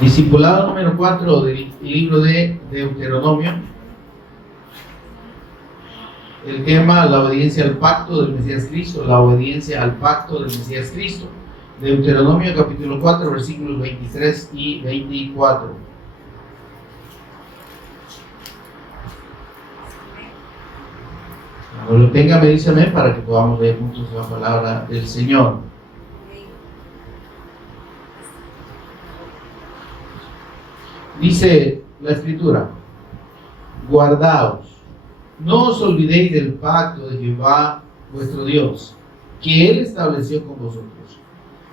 Discipulado número 4 del libro de Deuteronomio. El tema: la obediencia al pacto del Mesías Cristo. La obediencia al pacto del Mesías Cristo. Deuteronomio capítulo 4, versículos 23 y 24. Cuando lo tenga, me dice amén para que podamos leer juntos la palabra del Señor. Dice la Escritura: guardaos, no os olvidéis del pacto de Jehová vuestro Dios, que Él estableció con vosotros,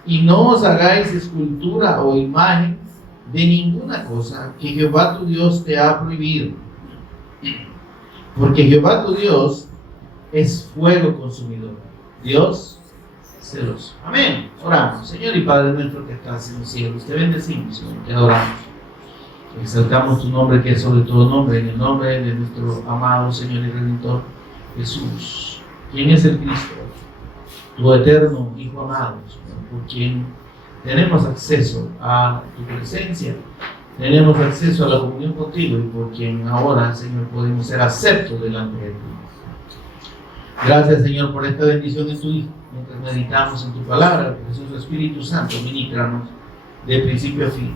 y no os hagáis escultura o imagen de ninguna cosa que Jehová tu Dios te ha prohibido, porque Jehová tu Dios es fuego consumidor, Dios celoso. Amén. Oramos. Señor y Padre nuestro que estás en los cielos, te bendecimos, Señor, te adoramos. Exaltamos tu nombre, que es sobre todo nombre, en el nombre de nuestro amado Señor y Redentor Jesús, quien es el Cristo, tu eterno Hijo amado, Señor, por quien tenemos acceso a tu presencia, tenemos acceso a la comunión contigo, y por quien ahora, Señor, podemos ser aceptos delante de ti. Gracias, Señor, por esta bendición de tu Hijo. Mientras meditamos en tu palabra, Jesús, Espíritu Santo, ministranos de principio a fin.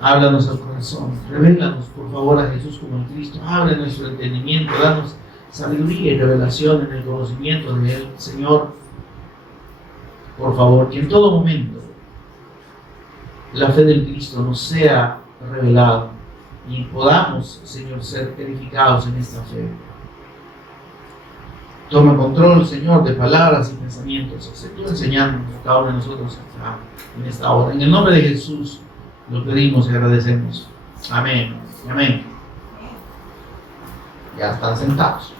Háblanos al corazón, revélanos por favor a Jesús como el Cristo, abre nuestro entendimiento, danos sabiduría y revelación en el conocimiento de Él, Señor. Por favor, que en todo momento la fe del Cristo nos sea revelada y podamos, Señor, ser edificados en esta fe. Toma control, Señor, de palabras y pensamientos, tú enseñándonos a cada uno de nosotros en esta hora. En el nombre de Jesús lo pedimos y agradecemos. Amén. Amén. Ya están sentados.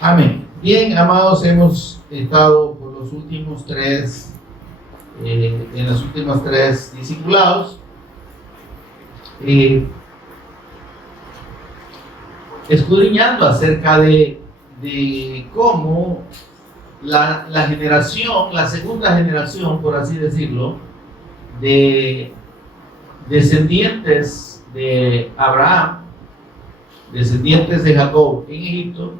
Amén. Bien, amados, hemos estado por los últimos en los últimos tres discipulados, escudriñando acerca de cómo la segunda generación, por así decirlo, de descendientes de Abraham, descendientes de Jacob en Egipto,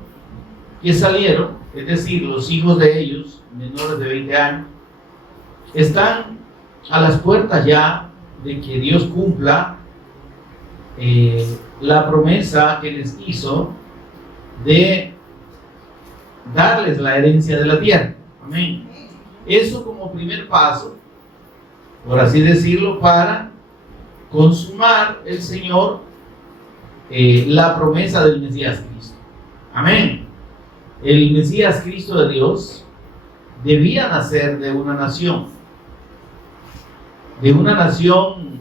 que salieron, es decir, los hijos de ellos, menores de 20 años, están a las puertas ya de que Dios cumpla la promesa que les hizo de darles la herencia de la tierra. Amén. Eso como primer paso, por así decirlo, para consumar el Señor la promesa del Mesías Cristo. Amén. El Mesías Cristo de Dios debía nacer de una nación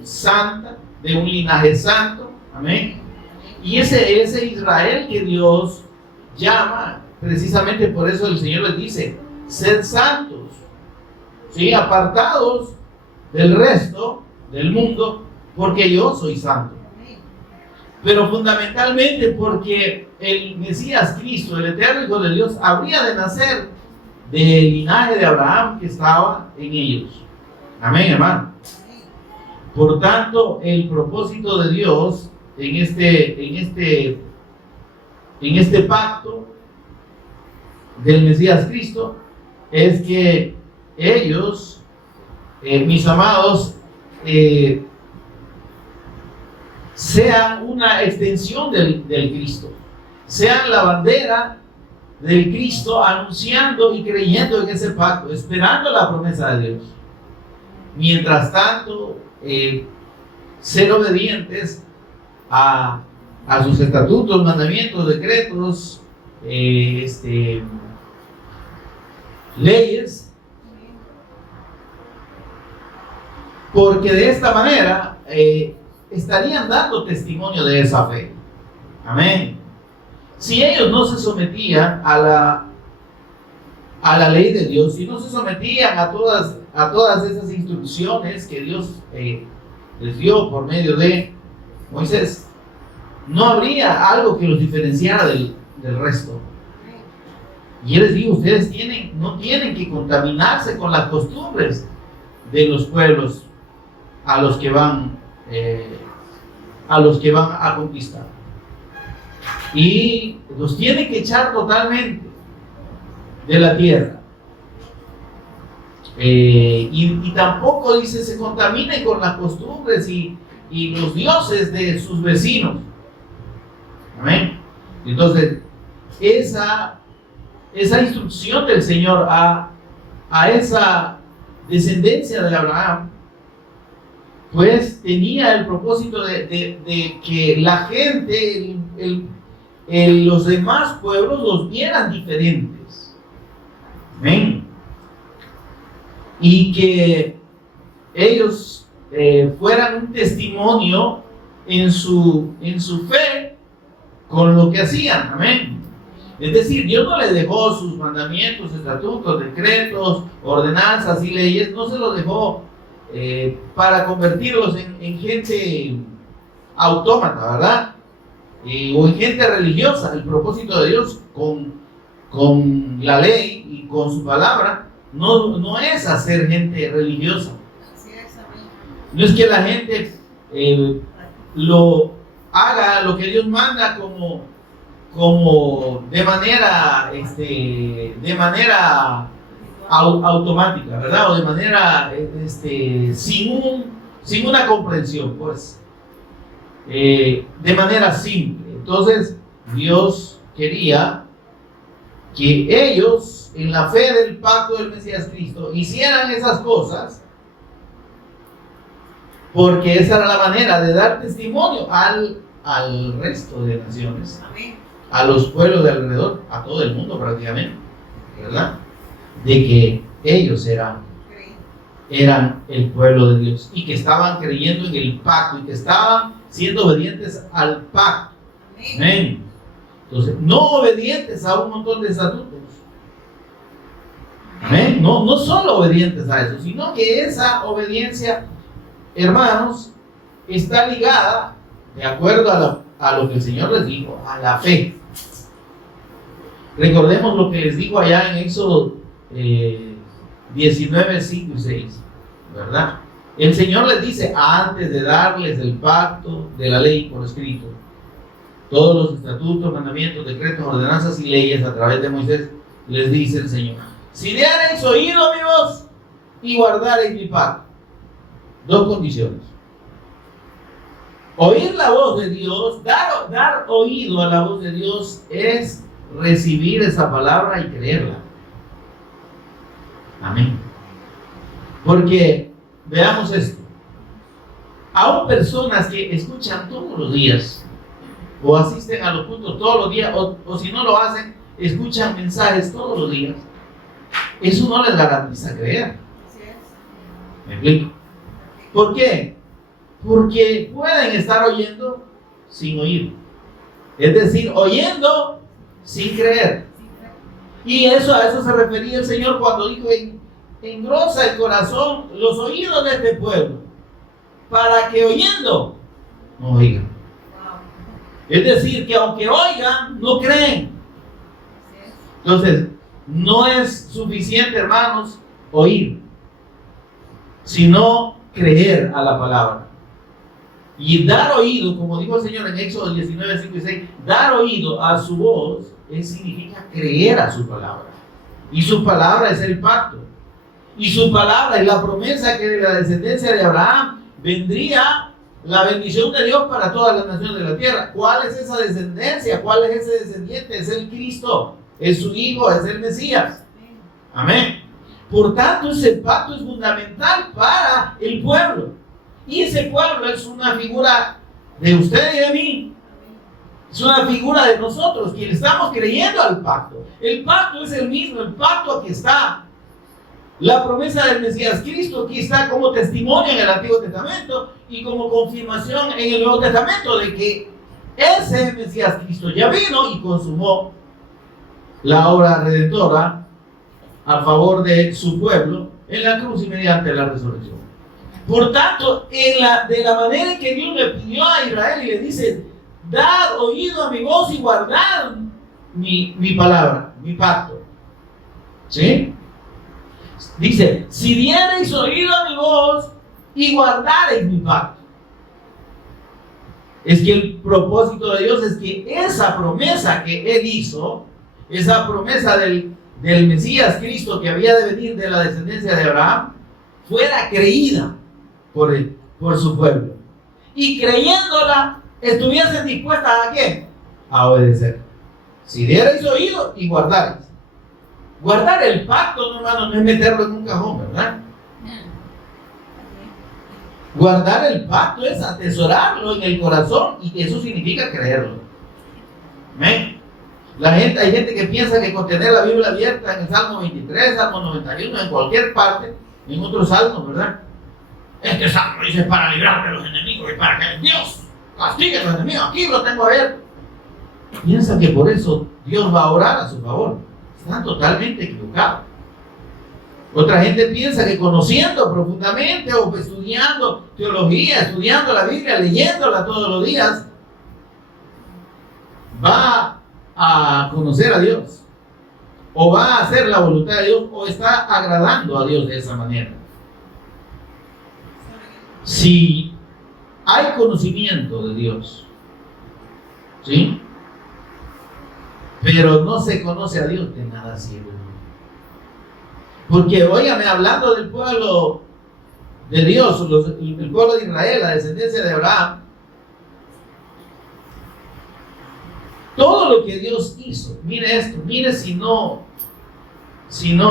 santa, de un linaje santo. Amén. Y ese Israel que Dios llama, precisamente por eso el Señor les dice: sed santos, ¿sí? Apartados del resto del mundo, porque yo soy santo. Pero fundamentalmente porque el Mesías Cristo, el eterno Hijo de Dios, habría de nacer del linaje de Abraham que estaba en ellos. Amén, hermano. Por tanto, el propósito de Dios en este pacto del Mesías Cristo es que ellos, mis amados, sean una extensión del Cristo, sean la bandera del Cristo, anunciando y creyendo en ese pacto, esperando la promesa de Dios. Mientras tanto, ser obedientes a sus estatutos, mandamientos, decretos, leyes, porque de esta manera estarían dando testimonio de esa fe. Amén. Si ellos no se sometían a la ley de Dios, si no se sometían a todas esas instrucciones que Dios les dio por medio de Moisés, no habría algo que los diferenciara del resto. Y yo les digo, ustedes no tienen que contaminarse con las costumbres de los pueblos a los que van a conquistar. Y los tiene que echar totalmente de la tierra. Y tampoco dice se contaminen con las costumbres y los dioses de sus vecinos. Amén. Entonces, esa instrucción del Señor a esa descendencia de Abraham, pues tenía el propósito de que la gente, los demás pueblos los vieran diferentes. Amén. Y que ellos fueran un testimonio en su fe con lo que hacían. Amén. Es decir, Dios no les dejó sus mandamientos, estatutos, decretos, ordenanzas y leyes, no se los dejó para convertirlos en gente autómata, ¿verdad? O en gente religiosa. El propósito de Dios con la ley y con su palabra no es hacer gente religiosa. No es que la gente lo haga lo que Dios manda como de manera automática, ¿verdad? O de manera sin una comprensión, pues, de manera simple. Entonces Dios quería que ellos, en la fe del pacto del Mesías Cristo, hicieran esas cosas, porque esa era la manera de dar testimonio al resto de naciones. Amén. A los pueblos de alrededor, a todo el mundo prácticamente, ¿verdad? De que ellos eran el pueblo de Dios y que estaban creyendo en el pacto y que estaban siendo obedientes al pacto. Amén. Entonces, no obedientes a un montón de estatutos. Amén. No solo obedientes a eso, sino que esa obediencia, hermanos, está ligada, de acuerdo a lo que el Señor les dijo, a la fe. Recordemos lo que les dijo allá en Éxodo 19, 5 y 6, ¿verdad? El Señor les dice, antes de darles el pacto de la ley por escrito, todos los estatutos, mandamientos, decretos, ordenanzas y leyes a través de Moisés, les dice el Señor, si diereis oído a mi voz y guardareis mi pacto. Dos condiciones: oír la voz de Dios, dar oído a la voz de Dios es recibir esa palabra y creerla. Amén. Porque veamos esto: aún personas que escuchan todos los días o asisten a los cultos todos los días, o si no lo hacen, escuchan mensajes todos los días, eso no les garantiza creer. ¿Me explico? ¿Por qué? Porque pueden estar oyendo sin oír, es decir, oyendo sin creer. Y a eso se refería el Señor cuando dijo: engrosa el corazón, los oídos de este pueblo, para que oyendo no oigan. Es decir, que aunque oigan, no creen. Entonces, no es suficiente, hermanos, oír, sino creer a la palabra. Y dar oído, como dijo el Señor en Éxodo 19, 5 y 6, dar oído a su voz significa creer a su palabra. Y su palabra es el pacto. Y su palabra es la promesa que de la descendencia de Abraham vendría la bendición de Dios para todas las naciones de la tierra. ¿Cuál es esa descendencia? ¿Cuál es ese descendiente? Es el Cristo, es su Hijo, es el Mesías. Amén. Por tanto, ese pacto es fundamental para el pueblo. Y ese pueblo es una figura de usted y de mí. Es una figura de nosotros, quienes estamos creyendo al pacto. El pacto es el mismo, el pacto aquí está. La promesa del Mesías Cristo aquí está como testimonio en el Antiguo Testamento y como confirmación en el Nuevo Testamento de que ese Mesías Cristo ya vino y consumó la obra redentora a favor de su pueblo en la cruz y mediante la resurrección. Por tanto, de la manera en que Dios le pidió a Israel y le dice: dad oído a mi voz y guardad mi palabra, mi pacto. ¿Sí? Dice: si diereis oído a mi voz y guardareis mi pacto. Es que el propósito de Dios es que esa promesa que Él hizo, esa promesa del Mesías Cristo que había de venir de la descendencia de Abraham, fuera creída por su pueblo. Y creyéndola, estuviesen dispuestas ¿a qué? A obedecer. Si dierais oído y guardarais. Guardar el pacto, no, hermano, no es meterlo en un cajón, ¿verdad? Guardar el pacto es atesorarlo en el corazón, y eso significa creerlo. ¿Amén? Hay gente que piensa que con tener la Biblia abierta en el Salmo 23, Salmo 91, en cualquier parte, en otros salmos, ¿verdad? Este salmo dice para librar de los enemigos y para que Dios castigue a los enemigos. Aquí lo tengo abierto. Piensa que por eso Dios va a orar a su favor. Están totalmente equivocados. Otra gente piensa que conociendo profundamente o estudiando teología, estudiando la Biblia, leyéndola todos los días, va a conocer a Dios, o va a hacer la voluntad de Dios, o está agradando a Dios de esa manera. Si hay conocimiento de Dios, ¿sí?, pero no se conoce a Dios, de nada sirve. Porque, óigame, hablando del pueblo de Dios, el pueblo de Israel, la descendencia de Abraham, todo lo que Dios hizo, mire esto, mire si no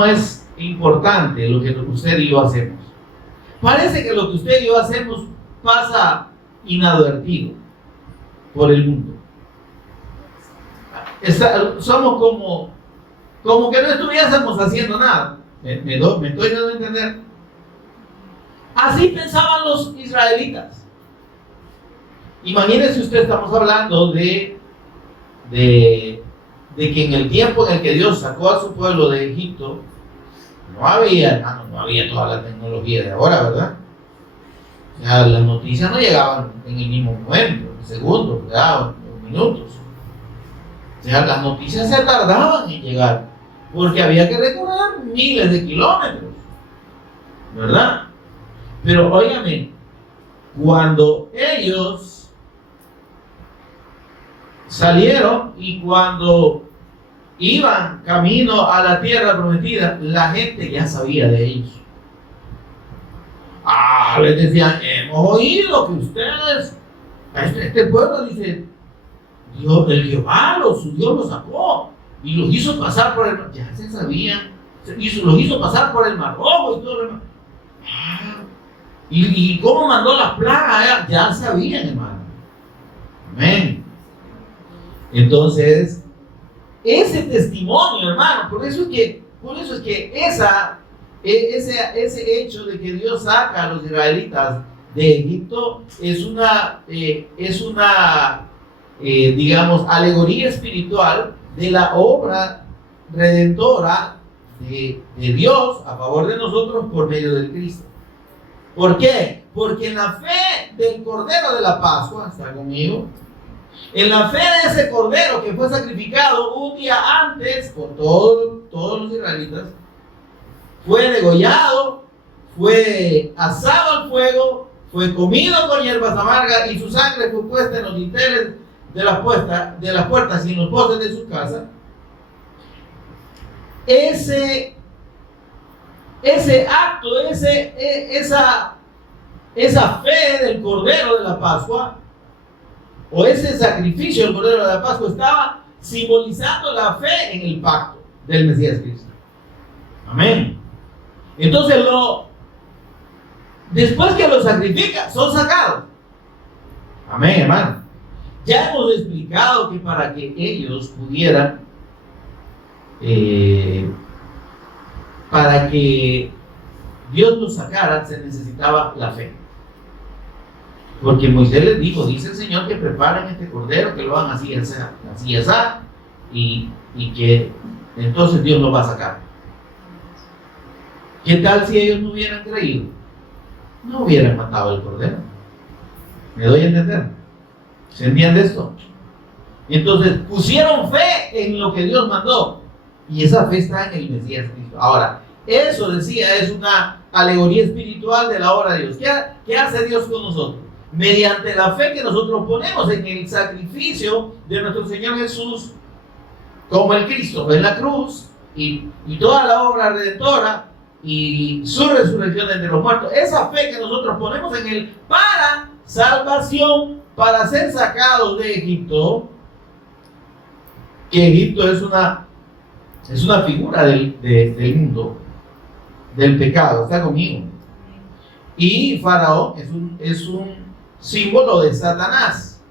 es importante lo que usted y yo hacemos. Parece que lo que usted y yo hacemos pasa inadvertido por el mundo. Somos como que no estuviésemos haciendo nada. ¿Me estoy dando a entender? Así pensaban los israelitas. Imagínese usted, estamos hablando de que en el tiempo en el que Dios sacó a su pueblo de Egipto, no había toda la tecnología de ahora, ¿verdad? O sea, las noticias no llegaban en el mismo momento, en segundos, llegaban en minutos. O sea, las noticias se tardaban en llegar, porque había que recorrer miles de kilómetros, ¿verdad? Pero óigame, cuando ellos salieron y cuando iban camino a la tierra prometida, la gente ya sabía de ellos. Les decían, hemos oído que ustedes, este pueblo dice, Dios, el Jehová, su Dios los sacó y los hizo pasar por el mar. Ya se sabía, los hizo pasar por el Mar Rojo y todo lo demás. Y cómo mandó las plagas, ya sabían, hermano. Amén. Entonces, ese testimonio, hermano, por eso es que ese hecho de que Dios saca a los israelitas de Egipto es una digamos, alegoría espiritual de la obra redentora de Dios a favor de nosotros por medio del Cristo. ¿Por qué? Porque en la fe del Cordero de la Pascua, ¿está conmigo? En la fe de ese Cordero que fue sacrificado un día antes por todos los israelitas, fue degollado, fue asado al fuego, fue comido con hierbas amargas y su sangre fue puesta en los dinteles de las puertas y en los postes de su casa. Ese acto, esa fe del Cordero de la Pascua, o ese sacrificio del Cordero de la Pascua, estaba simbolizando la fe en el pacto del Mesías Cristo. Amén. Entonces, después que lo sacrifica, son sacados. Amén, hermano. Ya hemos explicado que para que ellos pudieran, para que Dios los sacara, se necesitaba la fe. Porque Moisés les dijo, dice el Señor, que preparen este cordero, que lo hagan así, y que entonces Dios lo va a sacar. ¿Qué tal si ellos no hubieran creído? No hubieran matado el cordero. ¿Me doy a entender? ¿Se entiende esto? Entonces pusieron fe en lo que Dios mandó, y esa fe está en el Mesías Cristo. Ahora, eso decía, es una alegoría espiritual de la obra de Dios. ¿Qué hace Dios con nosotros? Mediante la fe que nosotros ponemos en el sacrificio de nuestro Señor Jesús, como el Cristo en la cruz, y toda la obra redentora y su resurrección entre los muertos, esa fe que nosotros ponemos en Él para salvación, para ser sacados de Egipto, que Egipto es una figura del mundo, del pecado, está conmigo. Y Faraón es un símbolo de Satanás.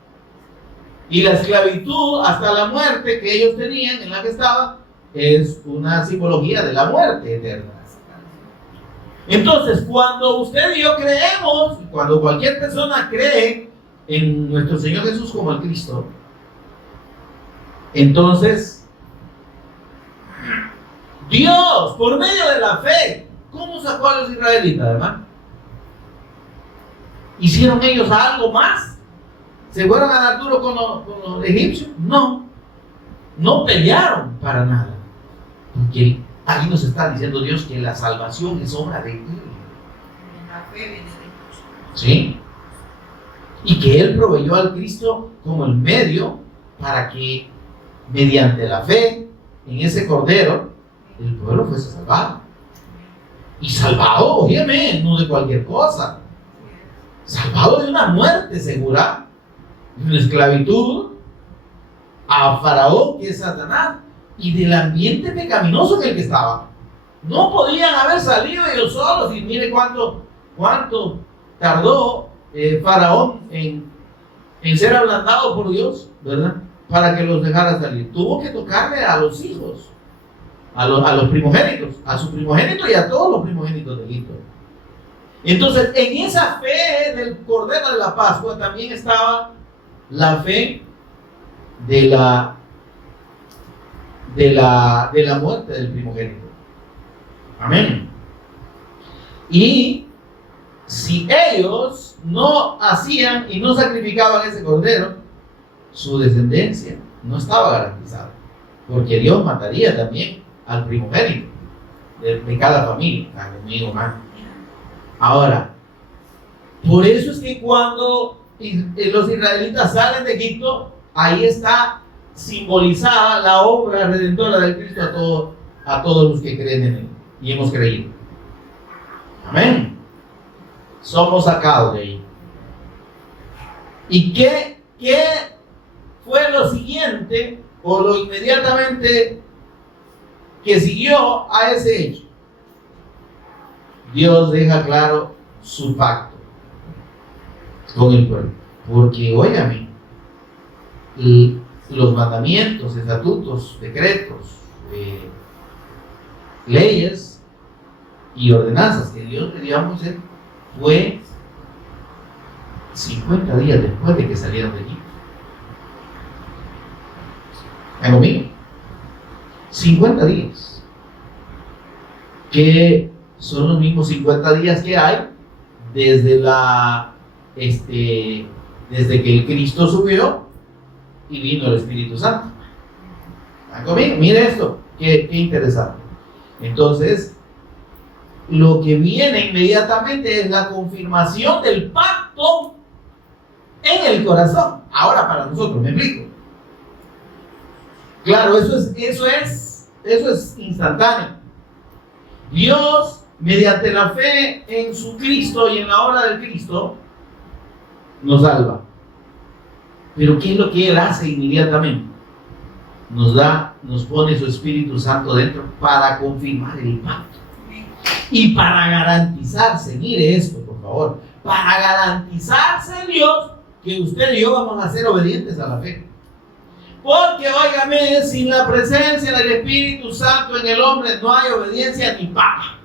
Y la esclavitud hasta la muerte que ellos tenían, en la que estaban, es una simbología de la muerte eterna. Entonces, cuando usted y yo creemos, cuando cualquier persona cree en nuestro Señor Jesús como el Cristo, entonces Dios, por medio de la fe, ¿cómo sacó a los israelitas, hermano? ¿Hicieron ellos algo más? ¿Se fueron a dar duro con los egipcios? No pelearon para nada. Porque ahí nos está diciendo Dios que la salvación es obra de Él. ¿Sí? Y que Él proveyó al Cristo como el medio para que, mediante la fe en ese Cordero, el pueblo fuese salvado. Y salvado, óyeme, no de cualquier cosa. Salvado de una muerte segura, de una esclavitud, a Faraón, que es Satanás, y del ambiente pecaminoso en el que estaba. No podían haber salido ellos solos, y mire cuánto tardó Faraón en ser ablandado por Dios, ¿verdad? Para que los dejara salir. Tuvo que tocarle a los hijos, a los primogénitos, a su primogénito y a todos los primogénitos de Egipto. Entonces, en esa fe del Cordero de la Pascua también estaba la fe de la muerte del primogénito. Amén. Y si ellos no hacían y no sacrificaban ese cordero, su descendencia no estaba garantizada, porque Dios mataría también al primogénito de cada familia. Amigo, hermano. Ahora, por eso es que cuando los israelitas salen de Egipto, ahí está simbolizada la obra redentora del Cristo a todos los que creen en Él y hemos creído. Amén. Somos sacados de ahí. ¿Y qué fue lo siguiente o lo inmediatamente que siguió a ese hecho? Dios deja claro su pacto con el pueblo. Porque, óigame, los mandamientos, estatutos, decretos, leyes y ordenanzas que Dios le dio a Moisés fue 50 días después de que salieron de Egipto. ¿Es conmigo? 50 días. Que son los mismos 50 días que hay desde que el Cristo subió y vino el Espíritu Santo. ¿Están conmigo? Mire esto, qué interesante. Entonces, lo que viene inmediatamente es la confirmación del pacto en el corazón. Ahora para nosotros, ¿me explico? Claro, eso es instantáneo. Dios, mediante la fe en su Cristo y en la obra del Cristo, nos salva. Pero ¿qué es lo que Él hace inmediatamente? Nos pone su Espíritu Santo dentro para confirmar el pacto. Y para garantizarse, mire esto por favor, para garantizarse Dios que usted y yo vamos a ser obedientes a la fe. Porque, óigame, sin la presencia del Espíritu Santo en el hombre no hay obediencia ni papa,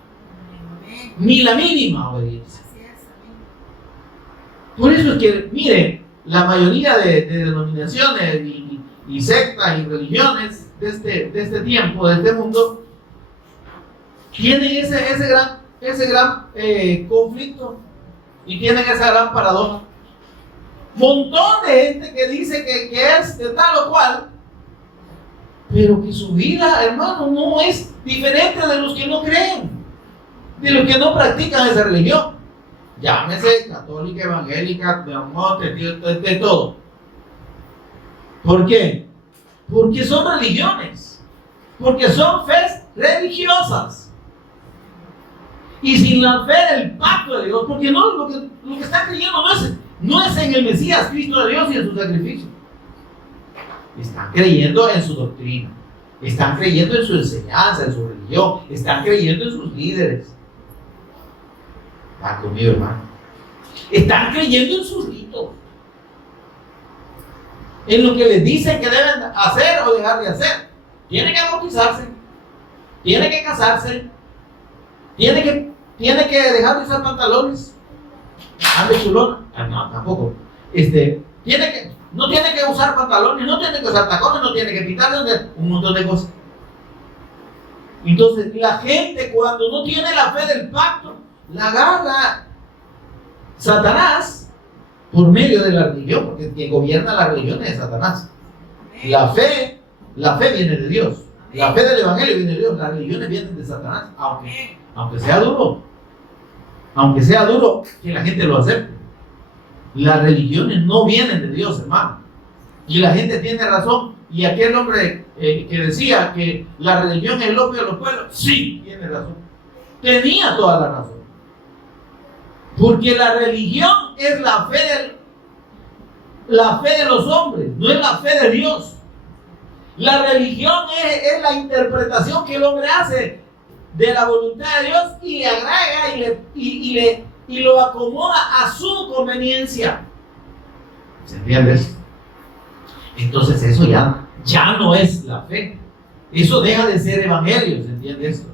ni la mínima obediencia. Por eso es que, mire, la mayoría de denominaciones y sectas y religiones de este tiempo, de este mundo, tienen ese gran conflicto y tienen esa gran paradoja. Montón de gente que dice que es de tal o cual, pero que su vida, hermano, no es diferente de los que no creen. de los que no practican esa religión. Llámese católica, evangélica, de todo. ¿Por qué? Porque son religiones. Porque son fes religiosas. Y sin la fe del pacto de Dios, porque no, lo que están creyendo no es en el Mesías, Cristo de Dios y en su sacrificio. Están creyendo en su doctrina. Están creyendo en su enseñanza, en su religión. Están creyendo en sus líderes. ¿Está conmigo, hermano? Están creyendo en sus ritos. En lo que les dicen que deben hacer o dejar de hacer. Tiene que bautizarse. Tiene que casarse. Tiene que dejar de usar pantalones. Ande chulona. No, tampoco. No tiene que usar pantalones, no tiene que usar tacones, no tiene que pintarse, un montón de cosas. Entonces, la gente cuando no tiene la fe del pacto, la agarra Satanás por medio de la religión, porque quien gobierna la religión es Satanás. La fe viene de Dios. La fe del evangelio viene de Dios. Las religiones vienen de Satanás, aunque sea duro. Aunque sea duro que la gente lo acepte. Las religiones no vienen de Dios, hermano. Y la gente tiene razón. Y aquel hombre que decía que la religión es el opio de los pueblos, sí, tiene razón. Tenía toda la razón. Porque la religión es la fe de los hombres, no es la fe de Dios. La religión es la interpretación que el hombre hace de la voluntad de Dios y le agrega y lo acomoda a su conveniencia. ¿Se entiende eso? Entonces eso ya no es la fe. Eso deja de ser evangelio. ¿Se entiende esto?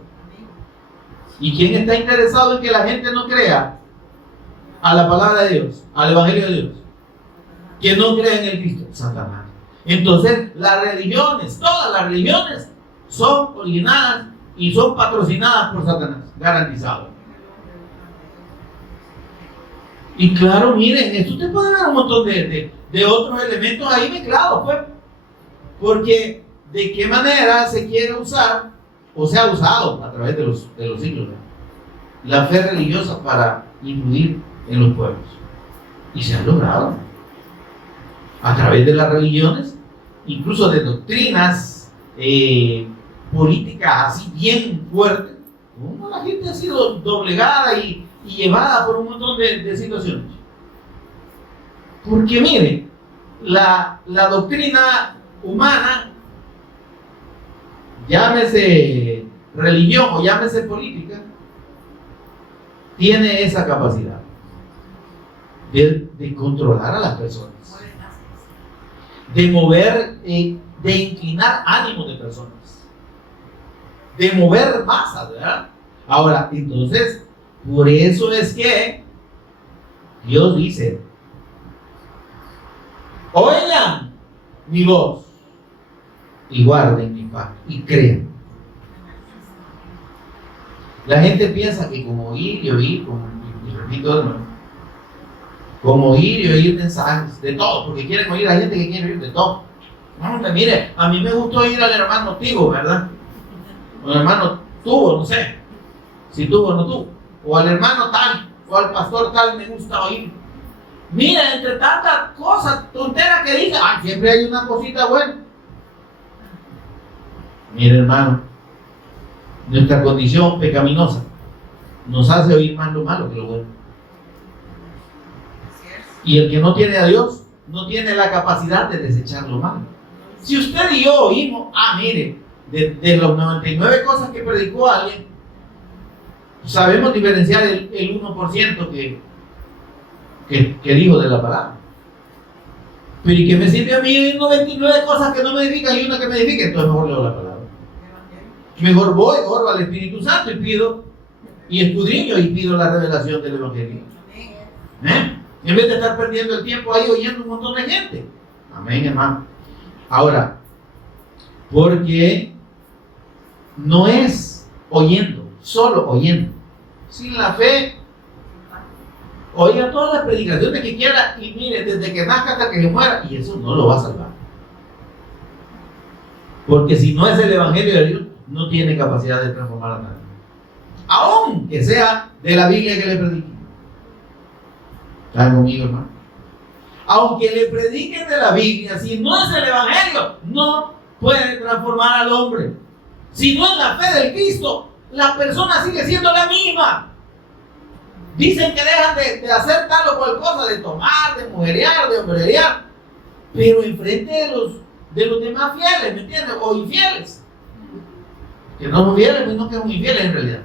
¿Y quién está interesado en que la gente no crea a la palabra de Dios, al evangelio de Dios? Que no cree en el Cristo. Satanás. Entonces las religiones, todas las religiones son originadas y son patrocinadas por Satanás. Garantizado. Y claro, miren, esto usted puede ver un montón de otros elementos ahí mezclados, pues. Porque de qué manera se quiere usar, o se ha usado a través de los siglos, la fe religiosa para influir en los pueblos. Y se ha logrado. A través de las religiones, incluso de doctrinas políticas así bien fuertes, como la gente ha sido doblegada y llevada por un montón de situaciones. Porque mire, la doctrina humana, llámese religión o llámese política, tiene esa capacidad de controlar a las personas, de mover, de inclinar ánimos de personas, de mover masas, ¿verdad? Ahora, entonces, por eso es que Dios dice: oigan mi voz y guarden mi pacto y crean. La gente piensa que como oír y oír, y repito de nuevo, como oír y oír mensajes de todo, porque quieren oír a gente que quiere oír de todo. No, mire, a mí me gustó oír al hermano Tigo, ¿verdad? O al hermano Tubo, no sé, si tuvo o no tuvo, o al hermano tal, o al pastor tal, me gusta oír. Mira, entre tantas cosas, tonteras que dicen, siempre hay una cosita buena. Mire, hermano, nuestra condición pecaminosa nos hace oír más lo malo que lo bueno. Y el que no tiene a Dios no tiene la capacidad de desechar lo malo. Si usted y yo oímos, mire, de los 99 cosas que predicó alguien, sabemos diferenciar el 1% que dijo de la palabra. Pero ¿y qué me sirve a mí 99 cosas que no me edifican y una que me edifica? Entonces mejor leo la palabra. Mejor voy, oro al Espíritu Santo y pido, y escudriño y pido la revelación del Evangelio. En vez de estar perdiendo el tiempo ahí oyendo un montón de gente. Amén, hermano. Ahora, porque no es oyendo, solo oyendo. Sin la fe, oiga todas las predicaciones que quiera y mire, desde que nazca hasta que se muera, y eso no lo va a salvar. Porque si no es el Evangelio de Dios, no tiene capacidad de transformar a nadie. aun que sea de la Biblia que le prediquen. ¿Están conmigo, hermano? Aunque le prediquen de la Biblia, si no es el Evangelio, no puede transformar al hombre. Si no es la fe del Cristo, la persona sigue siendo la misma. Dicen que dejan de hacer tal o cual cosa, de tomar, de mujerear, de hombrerear, pero enfrente de los demás fieles, ¿me entiendes? O infieles. Que no son fieles, pues no que son infieles en realidad.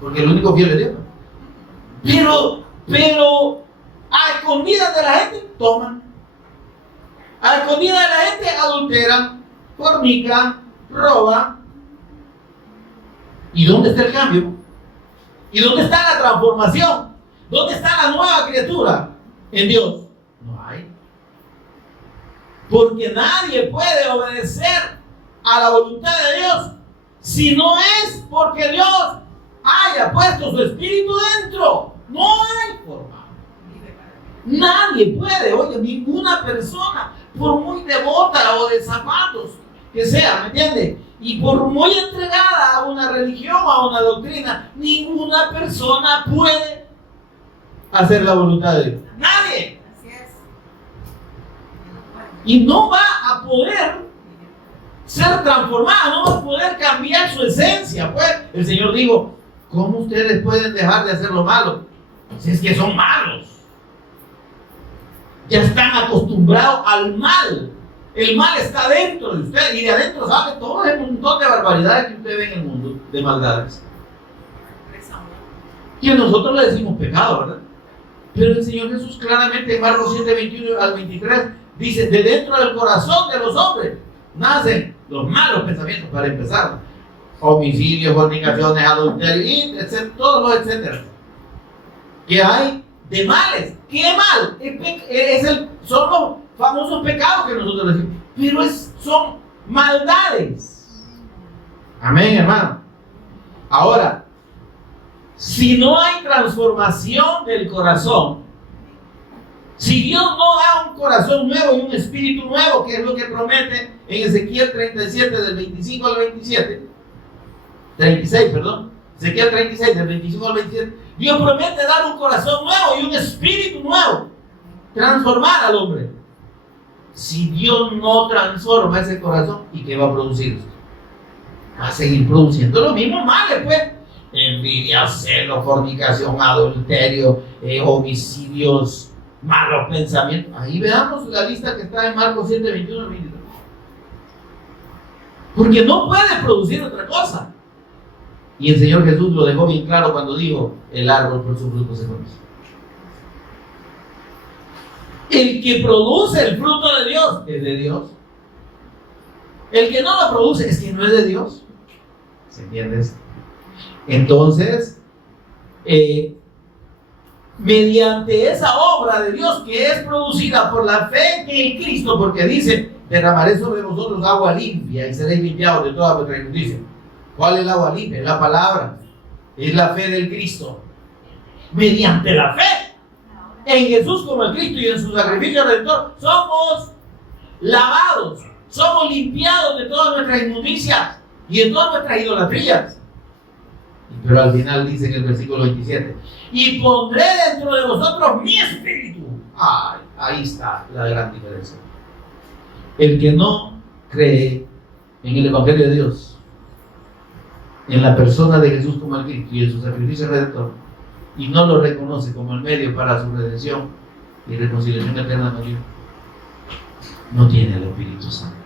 Porque el único fiel es Dios. Pero a escondidas de la gente toman. A escondidas de la gente adulteran, fornican, roban. ¿Y dónde está el cambio? ¿Y dónde está la transformación? ¿Dónde está la nueva criatura en Dios? No hay. Porque nadie puede obedecer a la voluntad de Dios si no es porque Dios haya puesto su espíritu dentro. No hay forma. Nadie puede, oye, ninguna persona, por muy devota o de zapatos que sea, ¿me entiendes? Y por muy entregada a una religión, a una doctrina, ninguna persona puede hacer la voluntad de Dios. Nadie. Así es. Y no va a poder ser transformada, no va a poder cambiar su esencia. Pues el Señor dijo, ¿cómo ustedes pueden dejar de hacer lo malo? Si es que son malos. Ya están acostumbrados al mal. El mal está dentro de usted y de adentro sale todo el montón de barbaridades que usted ve en el mundo, de maldades. Que nosotros le decimos pecado, ¿verdad? Pero el Señor Jesús claramente en Marcos 7, 21 al 23 dice, de dentro del corazón de los hombres nacen los malos pensamientos, para empezar. Homicidios, fornicaciones, adulterio, etc., todos los etcétera. Que hay de males. ¿Qué mal? Son los famosos pecados que nosotros decimos. Pero son maldades. Amén, hermano. Ahora, si no hay transformación del corazón, si Dios no da un corazón nuevo y un espíritu nuevo, que es lo que promete en Ezequiel 37, del 25 al 27, 36, perdón, Ezequiel 36, del 25 al 27, Dios promete dar un corazón nuevo y un espíritu nuevo, transformar al hombre. Si Dios no transforma ese corazón, ¿y qué va a producir esto? Va a seguir produciendo los mismos males, pues. Envidia, celo, fornicación, adulterio, homicidios, malos pensamientos. Ahí veamos la lista que está en Marcos 7, 21 al 23. Porque no puede producir otra cosa. Y el Señor Jesús lo dejó bien claro cuando dijo, el árbol por su fruto se conoce. El que produce el fruto de Dios es de Dios. El que no lo produce es que no es de Dios. ¿Se entiende esto? Entonces, mediante esa obra de Dios que es producida por la fe en Cristo, porque dice, derramaré sobre vosotros agua limpia y seréis limpiados de toda vuestra inmundicia. ¿Cuál es el agua limpia? Es la palabra, es la fe del Cristo. Mediante la fe en Jesús como el Cristo y en su sacrificio redentor, somos lavados, somos limpiados de todas nuestras inmundicias y de todas nuestras idolatrías. Pero al final dice en el versículo 27, y pondré dentro de vosotros mi espíritu. Ay, ahí está la gran diferencia. El que no cree en el Evangelio de Dios, en la persona de Jesús como el Cristo y en su sacrificio redentor, y no lo reconoce como el medio para su redención y reconciliación eterna con Dios, no tiene el Espíritu Santo.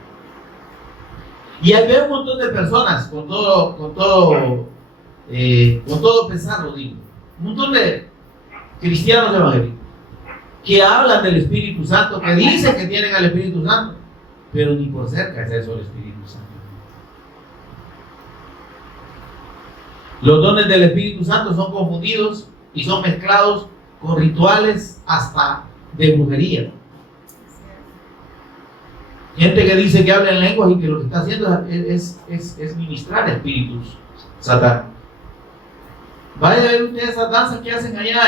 Y hay un montón de personas con todo pesar, lo digo, un montón de cristianos evangélicos que hablan del Espíritu Santo, que dicen que tienen al Espíritu Santo, pero ni por cerca es eso el Espíritu Santo. Los dones del Espíritu Santo son confundidos y son mezclados con rituales hasta de brujería. Gente que dice que habla en lenguas y que lo que está haciendo es ministrar espíritus satánicos. Vaya a ver ustedes esas danzas que hacen allá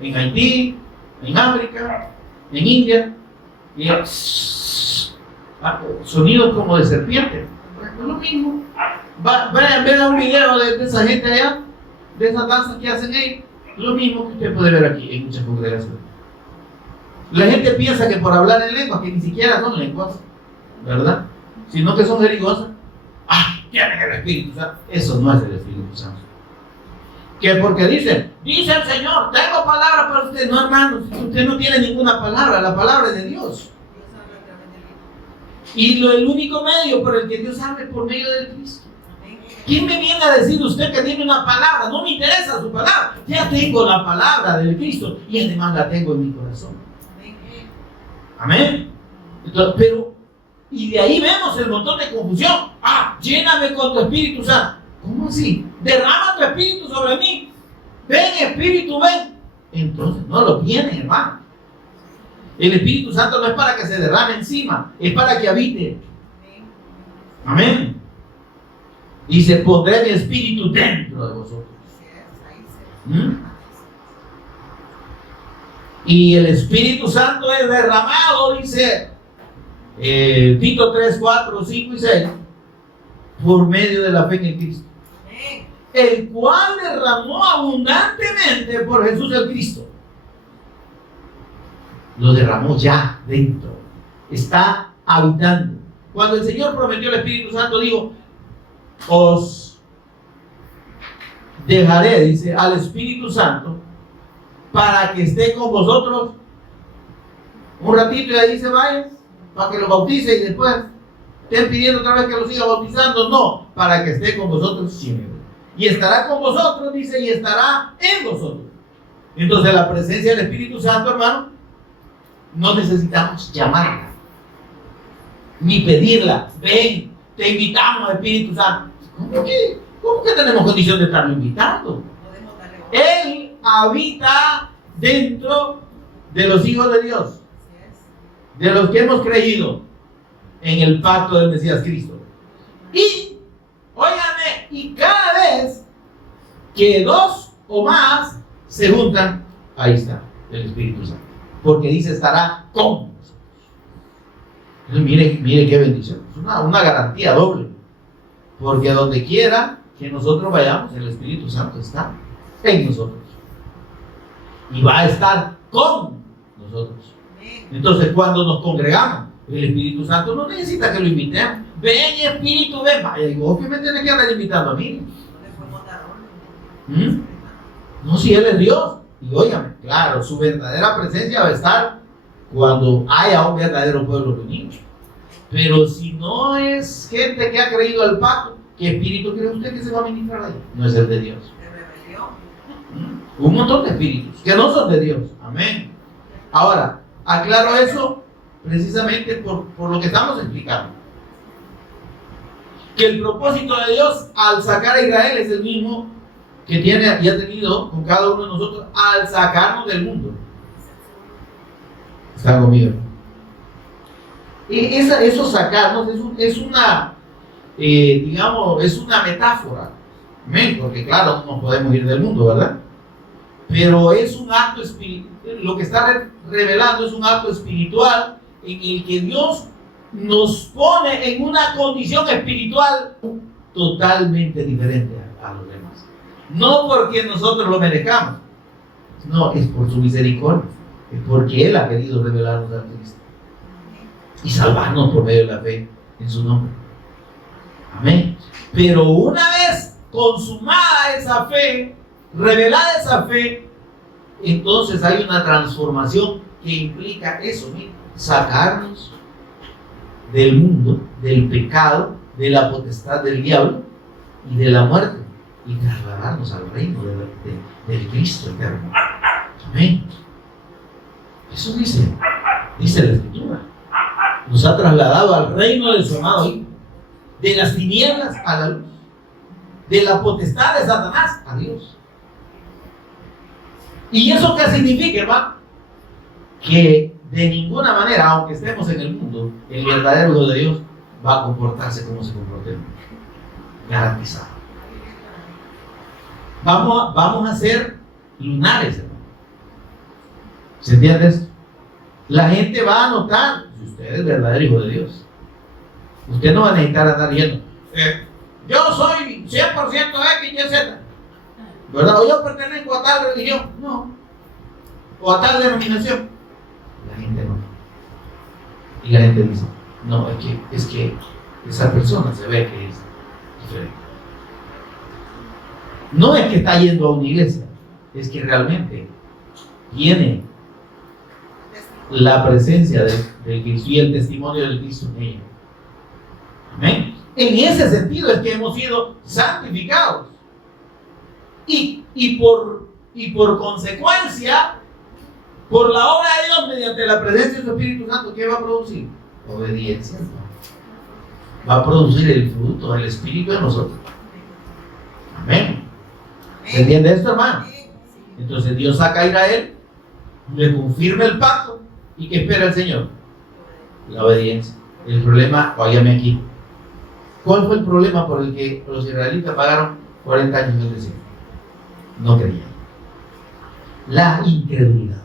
en Haití, en África, en India, y sonidos como de serpiente. Es lo mismo. Vayan a ver un video de esa gente allá de esas danzas que hacen ellos, lo mismo que usted puede ver aquí en muchas congregaciones. La gente piensa que por hablar en lenguas, que ni siquiera son lenguas, ¿verdad? Sino que son jerigosas. Tienen el Espíritu Santo. Eso no es el Espíritu Santo. Que porque dice el Señor, tengo palabra para usted. No, hermano, usted no tiene ninguna palabra, la palabra es de Dios. Y el único medio por el que Dios habla es por medio del Cristo. ¿Quién me viene a decir usted que tiene una palabra? No me interesa su palabra. Ya tengo la palabra del Cristo y además la tengo en mi corazón. Amén. Entonces, y de ahí vemos el montón de confusión. Lléname con tu Espíritu Santo. ¿Cómo así? Derrama tu Espíritu sobre mí. Ven, Espíritu, ven. Entonces no lo tienen, hermano. El Espíritu Santo no es para que se derrame encima, es para que habite. Amén. Y se pondré mi Espíritu dentro de vosotros. Y el Espíritu Santo es derramado, dice Tito 3, 4, 5 y 6, por medio de la fe en el Cristo, el cual derramó abundantemente por Jesús el Cristo. Lo derramó ya dentro, está habitando. Cuando el Señor prometió el Espíritu Santo, dijo: os dejaré, dice, al Espíritu Santo para que esté con vosotros un ratito y ahí se vaya, para que lo bautice y después estén pidiendo otra vez que lo siga bautizando. No, para que esté con vosotros siempre. Y estará con vosotros, dice, y estará en vosotros. Entonces la presencia del Espíritu Santo, hermano, no necesitamos llamarla ni pedirla. Ven, te invitamos, Espíritu Santo. ¿Cómo que tenemos condición de estarlo invitando? Él habita dentro de los hijos de Dios, de los que hemos creído en el pacto del Mesías Cristo. Y, óigame, y cada vez que dos o más se juntan, ahí está el Espíritu Santo. Porque dice: estará con nosotros. Entonces, mire qué bendición. Es una garantía doble. Porque donde quiera que nosotros vayamos, el Espíritu Santo está en nosotros. Y va a estar con nosotros. Entonces, cuando nos congregamos, el Espíritu Santo no necesita que lo invitemos. Ven, Espíritu, ven. Vaya, y vos que me tenés que andar invitando a mí. No, si Él es Dios. Y óigame, claro, su verdadera presencia va a estar cuando haya un verdadero pueblo reunido. Pero si no es gente que ha creído al pacto, ¿qué espíritu cree usted que se va a ministrar ahí? No es el de Dios. Un montón de espíritus que no son de Dios. Amén. Ahora, aclaro eso precisamente por lo que estamos explicando. Que el propósito de Dios al sacar a Israel es el mismo que tiene y ha tenido con cada uno de nosotros al sacarnos del mundo. ¿Está conmigo? Eso sacarnos es una, digamos, es una metáfora. ¿Amén? Porque claro, no podemos ir del mundo, ¿verdad? Pero es un acto espiritual. Lo que está revelando es un acto espiritual en el que Dios nos pone en una condición espiritual totalmente diferente a los demás. No porque nosotros lo merezcamos, no, es por su misericordia, es porque Él ha querido revelarnos a Cristo y salvarnos por medio de la fe en su nombre. Amén. Pero una vez consumada esa fe, revelada esa fe, entonces hay una transformación que implica eso mismo: sacarnos del mundo, del pecado, de la potestad del diablo y de la muerte, y trasladarnos al reino del Cristo eterno. Amén. Eso dice la Escritura. Nos ha trasladado al reino de su amado Hijo, de las tinieblas a la luz, de la potestad de Satanás a Dios. ¿Y eso qué significa, hermano? Que de ninguna manera, aunque estemos en el mundo, el verdadero Hijo de Dios va a comportarse como se comporta el mundo. Garantizado. Vamos a ser lunares, hermano. ¿Se entiende esto? La gente va a notar si usted es verdadero Hijo de Dios. Usted no va a necesitar andar diciendo: yo soy 100% X, Y, Z. ¿verdad? O yo pertenezco a tal religión, no, o a tal denominación. La gente no. Y la gente dice, no, es que esa persona se ve que es diferente. No es que está yendo a una iglesia, es que realmente tiene la presencia de Cristo y el testimonio del Cristo en ella. Amén. En ese sentido es que hemos sido santificados. Y por consecuencia, por la obra de Dios, mediante la presencia de su Espíritu Santo, ¿qué va a producir? Obediencia. Va a producir el fruto del Espíritu en nosotros. Amén. ¿Se entiende esto, hermano? Entonces Dios saca a Israel, le confirma el pacto. ¿Y qué espera el Señor? La obediencia. El problema, óigame aquí. ¿Cuál fue el problema por el que los israelitas pagaron 40 años en el desierto? No creían. La incredulidad.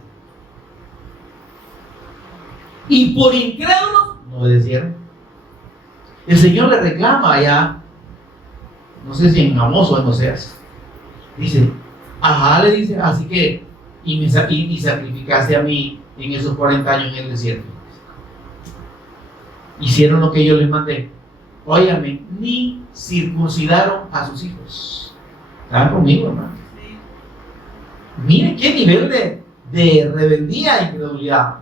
Y por incrédulos no obedecieron. El Señor le reclama allá, no sé si en Amós o en Oseas, dice, ajá, le dice, así que, y sacrificaste a mí en esos 40 años en el desierto. Hicieron lo que yo les mandé. Óyame, ni circuncidaron a sus hijos. ¿Están conmigo, hermano? Miren qué nivel de rebeldía e incredulidad.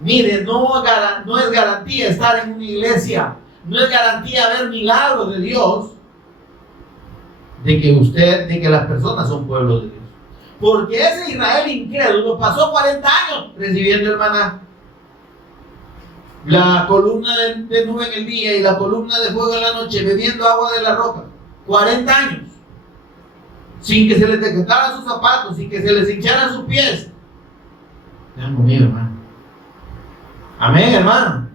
Mire, no es garantía estar en una iglesia, no es garantía ver milagros de Dios, de que las personas son pueblos de Dios. Porque ese Israel incrédulo pasó 40 años recibiendo el maná. La columna de nube en el día y la columna de fuego en la noche, bebiendo agua de la roca. 40 años. Sin que se les desgataran sus zapatos, sin que se les hincharan sus pies. Vean conmigo, hermano. Amén, hermano.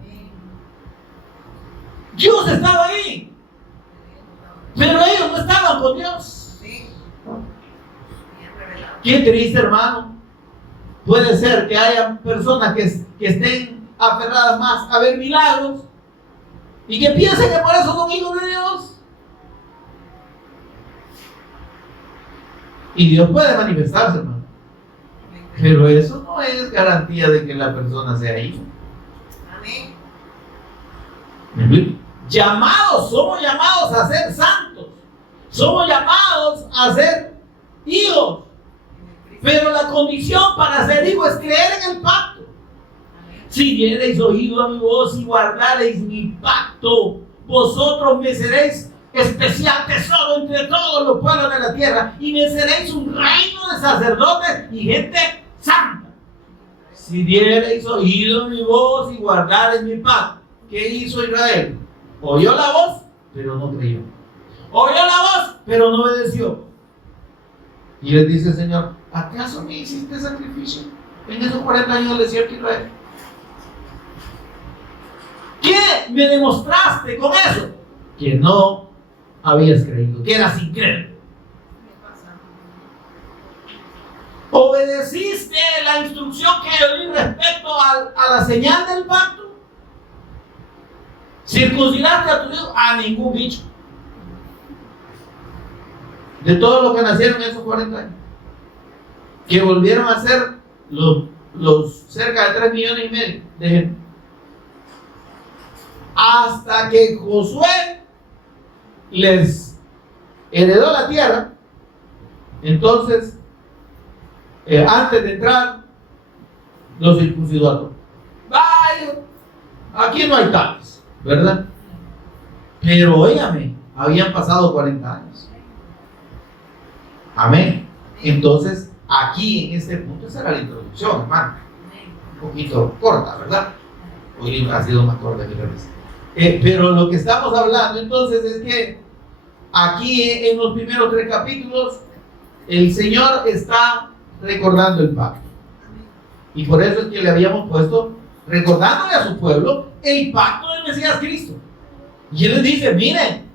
Dios estaba ahí, pero ellos no estaban con Dios. Qué triste, hermano. Puede ser que haya personas que estén aferradas más a ver milagros y que piensen que por eso son hijos de Dios. Y Dios puede manifestarse, hermano, pero eso no es garantía de que la persona sea hijo. Amén. Somos llamados a ser santos, somos llamados a ser hijos, pero la condición para ser hijo es creer en el pacto. Si diereis oído a mi voz y guardareis mi pacto, vosotros me seréis especial tesoro entre todos los pueblos de la tierra, y me seréis un reino de sacerdotes y gente santa. Si diereis oído a mi voz y guardareis mi pacto. ¿Qué hizo Israel? Oyó la voz, pero no creyó. Oyó la voz, pero no obedeció. Y les dice el Señor, ¿acaso me hiciste sacrificio en esos 40 años del desierto, Israel? ¿Qué me demostraste con eso? Que no habías creído, que eras incrédulo. ¿Obedeciste la instrucción que yo di respecto a la señal del pacto? ¿Circuncidaste a tu hijo? A ningún bicho. De todos los que nacieron en esos 40 años, que volvieron a ser los cerca de 3,5 millones de gente. Hasta que Josué les heredó la tierra, entonces, antes de entrar, los circuncidó a todos. Vaya, aquí no hay tales, ¿verdad? Pero óigame, habían pasado 40 años. Amén. Entonces, aquí en este punto, esa era la introducción, hermano. Un poquito corta, ¿verdad? Hoy ha sido más corta que la vez. Pero lo que estamos hablando entonces es que aquí en los primeros 3 capítulos el Señor está recordando el pacto. Y por eso es que le habíamos puesto, recordándole a su pueblo el pacto del Mesías Cristo. Y Él les dice, miren,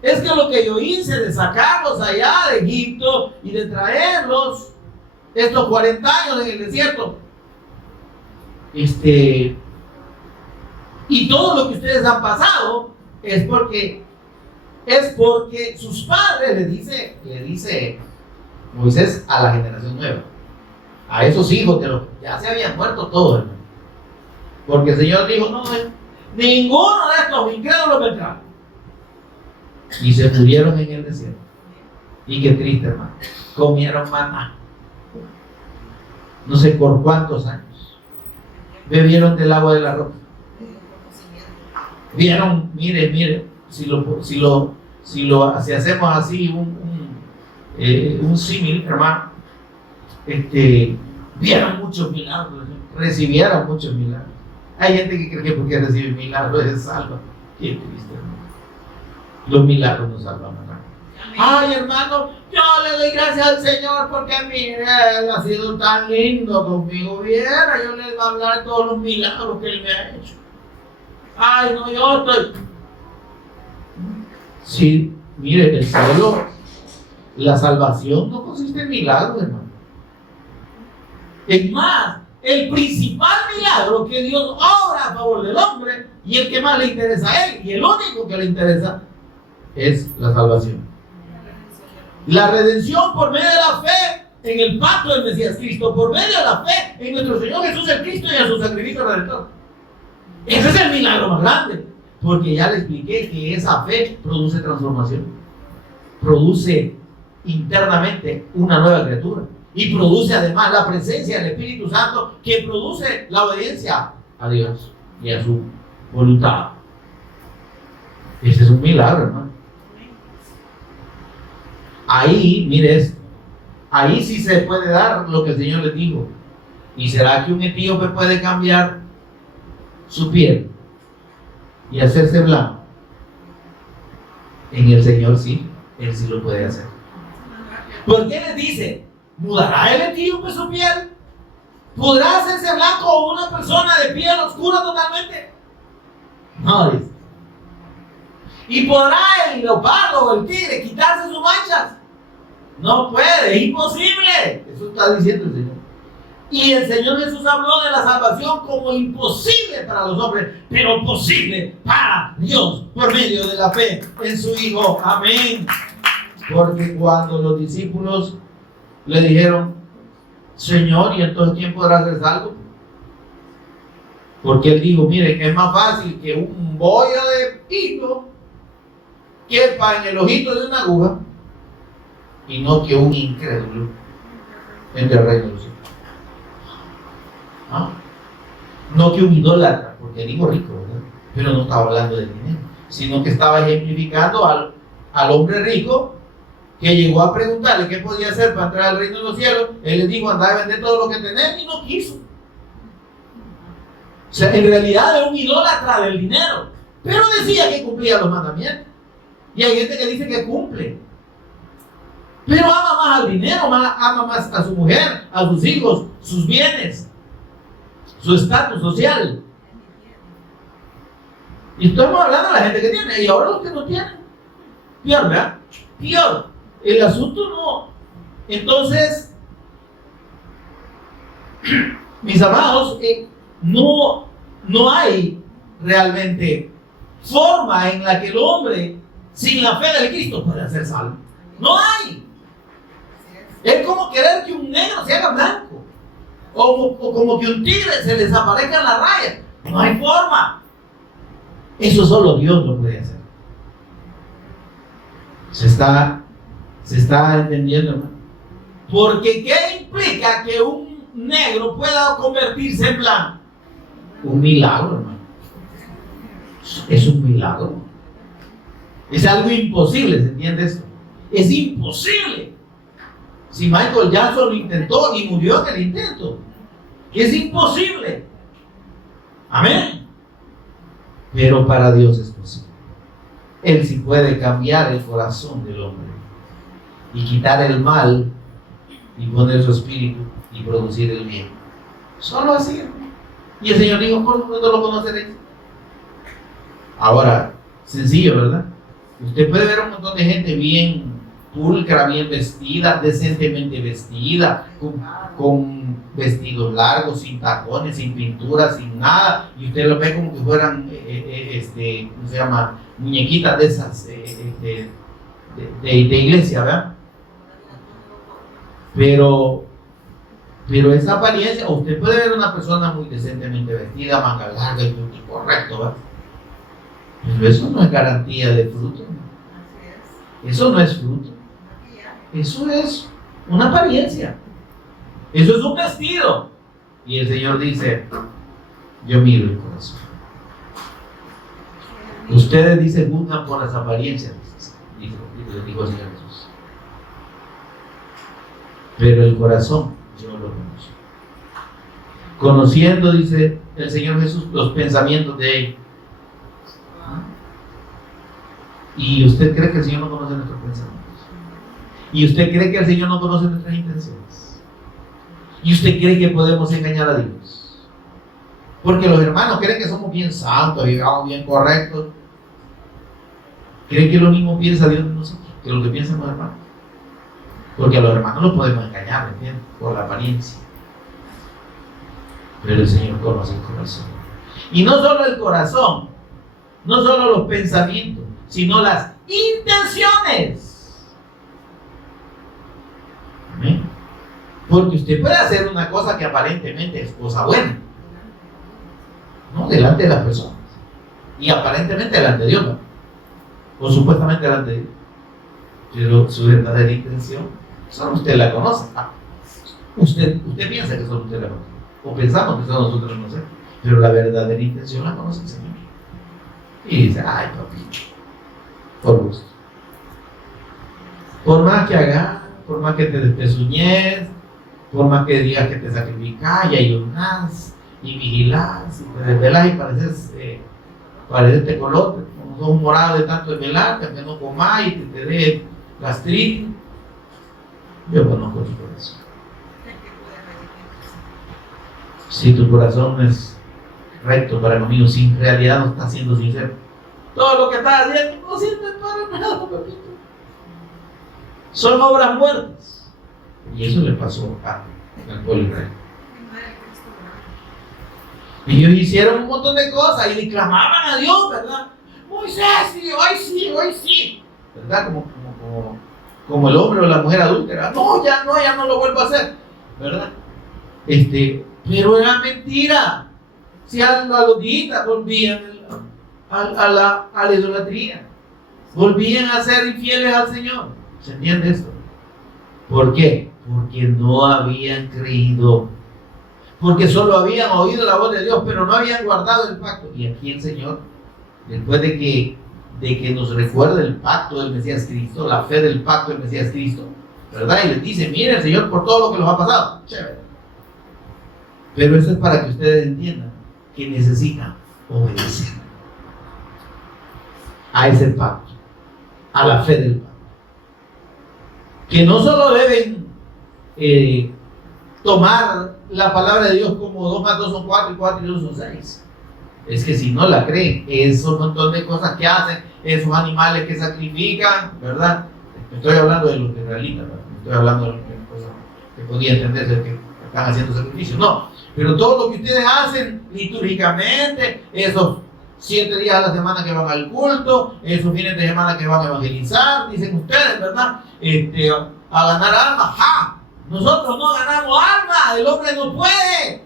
es que lo que yo hice de sacarlos allá de Egipto y de traerlos estos 40 años en el desierto, y todo lo que ustedes han pasado es porque sus padres, le dice Moisés a la generación nueva, a esos hijos de los que ya se habían muerto todos, hermano. Porque el Señor dijo, no, ninguno de estos incrédulos vendrá. Y se murieron en el desierto. Y qué triste, hermano. Comieron maná. No sé por cuántos años. Bebieron del agua de la roca. Vieron, mire, si hacemos así un símil, hermano, vieron muchos milagros, recibieron muchos milagros. Hay gente que cree que porque recibe milagros es salva. Qué triste, hermano. Los milagros nos salvan, hermano. Ay, hermano, yo le doy gracias al Señor porque mire, Él ha sido tan lindo conmigo. Viera, yo les voy a hablar de todos los milagros que Él me ha hecho. Ay, no, yo estoy. Sí, mire, el cielo, la salvación no consiste en milagros, hermano. Es más, el principal milagro que Dios obra a favor del hombre y el que más le interesa a Él y el único que le interesa es la salvación. La redención por medio de la fe en el pacto del Mesías Cristo, por medio de la fe en nuestro Señor Jesús el Cristo y en su sacrificio redentor. Ese es el milagro más grande, porque ya le expliqué que esa fe produce transformación, produce internamente una nueva criatura y produce además la presencia del Espíritu Santo que produce la obediencia a Dios y a su voluntad. Ese es un milagro, hermano. Ahí, mire esto, ahí sí se puede dar lo que el Señor les dijo. ¿Y será que un etíope puede cambiar su piel y hacerse blanco? En el Señor sí, Él sí lo puede hacer. ¿Por qué les dice? ¿Mudará el etíope su piel? ¿Podrá hacerse blanco o una persona de piel oscura totalmente? No, dice. ¿Y podrá el leopardo o el tigre quitarse sus manchas? No puede, es imposible. Eso está diciendo el Señor. Y el Señor Jesús habló de la salvación como imposible para los hombres, pero posible para Dios por medio de la fe en su Hijo. Amén. Porque cuando los discípulos le dijeron, Señor, ¿y entonces quién podrá hacer salvo? Porque Él dijo, miren, que es más fácil que un bollo de hilo quepa en el ojito de una aguja y no que un incrédulo entre el reino de los cielos. ¿Ah? No que un idólatra, porque digo rico, ¿verdad? Pero no estaba hablando de dinero, sino que estaba ejemplificando al hombre rico que llegó a preguntarle qué podía hacer para entrar al reino de los cielos. Él le dijo, anda a vender todo lo que tenés, y no quiso. O sea, en realidad era un idólatra del dinero, pero decía que cumplía los mandamientos. Y hay gente que dice que cumple, pero ama más al dinero, ama más a su mujer, a sus hijos, sus bienes, su estatus social. Y estamos hablando de la gente que tiene, y ahora los que no tienen. Peor, ¿verdad? Peor. El asunto no. Entonces, mis amados, no hay realmente forma en la que el hombre sin la fe del Cristo pueda ser salvo. No hay. Es como querer que un negro se haga blanco, o como que un tigre se les aparezca en la raya. No hay forma. Eso solo Dios lo puede hacer. Se está entendiendo, ¿no? Porque ¿qué implica que un negro pueda convertirse en blanco? Un milagro, hermano. Es un milagro. Es algo imposible, ¿se entiende esto? Es imposible. Si Michael Jackson lo intentó y murió en el intento, es imposible. Amén. Pero para Dios es posible. Él sí puede cambiar el corazón del hombre y quitar el mal y poner su espíritu y producir el bien. Solo así. Y el Señor dijo, ¿por qué no lo conoceréis? Ahora, sencillo, ¿verdad? Usted puede ver un montón de gente bien pulcra, bien vestida, decentemente vestida, con vestidos largos, sin tacones, sin pintura, sin nada, y usted lo ve como que fueran, ¿cómo se llama? Muñequitas de esas de iglesia, ¿verdad? Pero esa apariencia, usted puede ver una persona muy decentemente vestida, manga larga y todo correcto, ¿verdad? Pero eso no es garantía de fruto. Eso no es fruto. Eso es una apariencia. Eso es un vestido. Y el Señor dice, yo miro el corazón. Ustedes dicen, juzgan por las apariencias, dijo el Señor Jesús. Pero el corazón, yo lo conozco. Conociendo, dice el Señor Jesús, los pensamientos de Él. ¿Y usted cree que el Señor no conoce nuestros pensamientos? ¿Y usted cree que el Señor no conoce nuestras intenciones? ¿Y usted cree que podemos engañar a Dios? Porque los hermanos creen que somos bien santos y bien correctos. ¿Creen que lo mismo piensa Dios de nosotros que lo que piensan los hermanos? Porque a los hermanos los podemos engañar, ¿me entiendes? Por la apariencia. Pero el Señor conoce el corazón. Y no solo el corazón, no solo los pensamientos, sino las intenciones. Amén. Porque usted puede hacer una cosa que aparentemente es cosa buena, ¿no? Delante de las personas. Y aparentemente delante de Dios, ¿no? O supuestamente delante de Dios. Pero su verdadera intención, solo usted la conoce. Usted piensa que solo usted la conoce. O pensamos que solo nosotros la conocemos. Pero la verdadera intención la conoce el Señor. Y dice, ay, papito, por gusto. Por más que hagas, por más que te pezuñes, por más que digas que te sacrificas y ayunas y vigilas y te desvelas y pareces tecolote, como sos un morado de tanto desvelarte, que no comas y te dé gastritis. Yo conozco tu corazón. Si tu corazón es recto para conmigo, si en realidad no estás siendo sincero, todo lo que estás haciendo no sirve para nada, papito. Son obras muertas. Y eso le pasó al pueblo de Israel. Y ellos hicieron un montón de cosas y le clamaban a Dios, ¿verdad? Moisés, sí, hoy sí. ¿Verdad? Como el hombre o la mujer adúltera. No, ya no lo vuelvo a hacer. ¿Verdad? Pero era mentira. Si a los días volvían a la idolatría, volvían a ser infieles al Señor. ¿Se entiende esto? ¿Por qué? Porque no habían creído, porque solo habían oído la voz de Dios, pero no habían guardado el pacto. Y aquí el Señor, después de que nos recuerde el pacto del Mesías Cristo, la fe del pacto del Mesías Cristo, ¿verdad? Y les dice, miren el Señor por todo lo que los ha pasado. Chévere. Pero eso es para que ustedes entiendan que necesitan obedecer a ese pacto, a la fe del pacto. Que no solo deben tomar la palabra de Dios como 2 más 2 son 4 y 4 y 2 son 6. Es que si no la creen, esos montón de cosas que hacen, esos animales que sacrifican, ¿verdad? Estoy hablando de los israelitas, ¿verdad? Estoy hablando de los que podía entenderse que están haciendo sacrificios. No, pero todo lo que ustedes hacen litúrgicamente, esos 7 días a la semana que van al culto, esos fines de semana que van a evangelizar, dicen ustedes, ¿verdad? A ganar almas. ¡Ja! Nosotros no ganamos almas, el hombre no puede.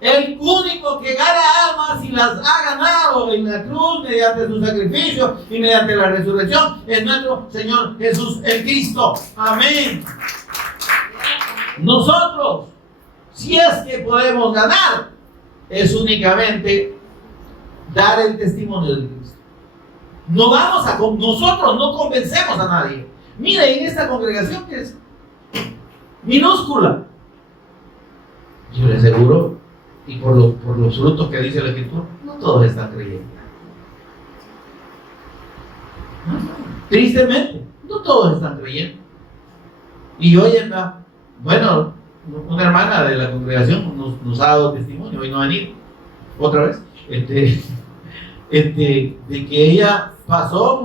El único que gana almas y las ha ganado en la cruz mediante su sacrificio y mediante la resurrección es nuestro Señor Jesús el Cristo. Amén. Nosotros, si es que podemos ganar, es únicamente dar el testimonio de Cristo. Nosotros no convencemos a nadie. Mire, en esta congregación que es minúscula, yo le aseguro, y por los frutos que dice la Escritura, no todos están creyendo. Tristemente, no todos están creyendo. Y hoy bueno, una hermana de la congregación nos ha dado testimonio, hoy no ha venido otra vez, de que ella pasó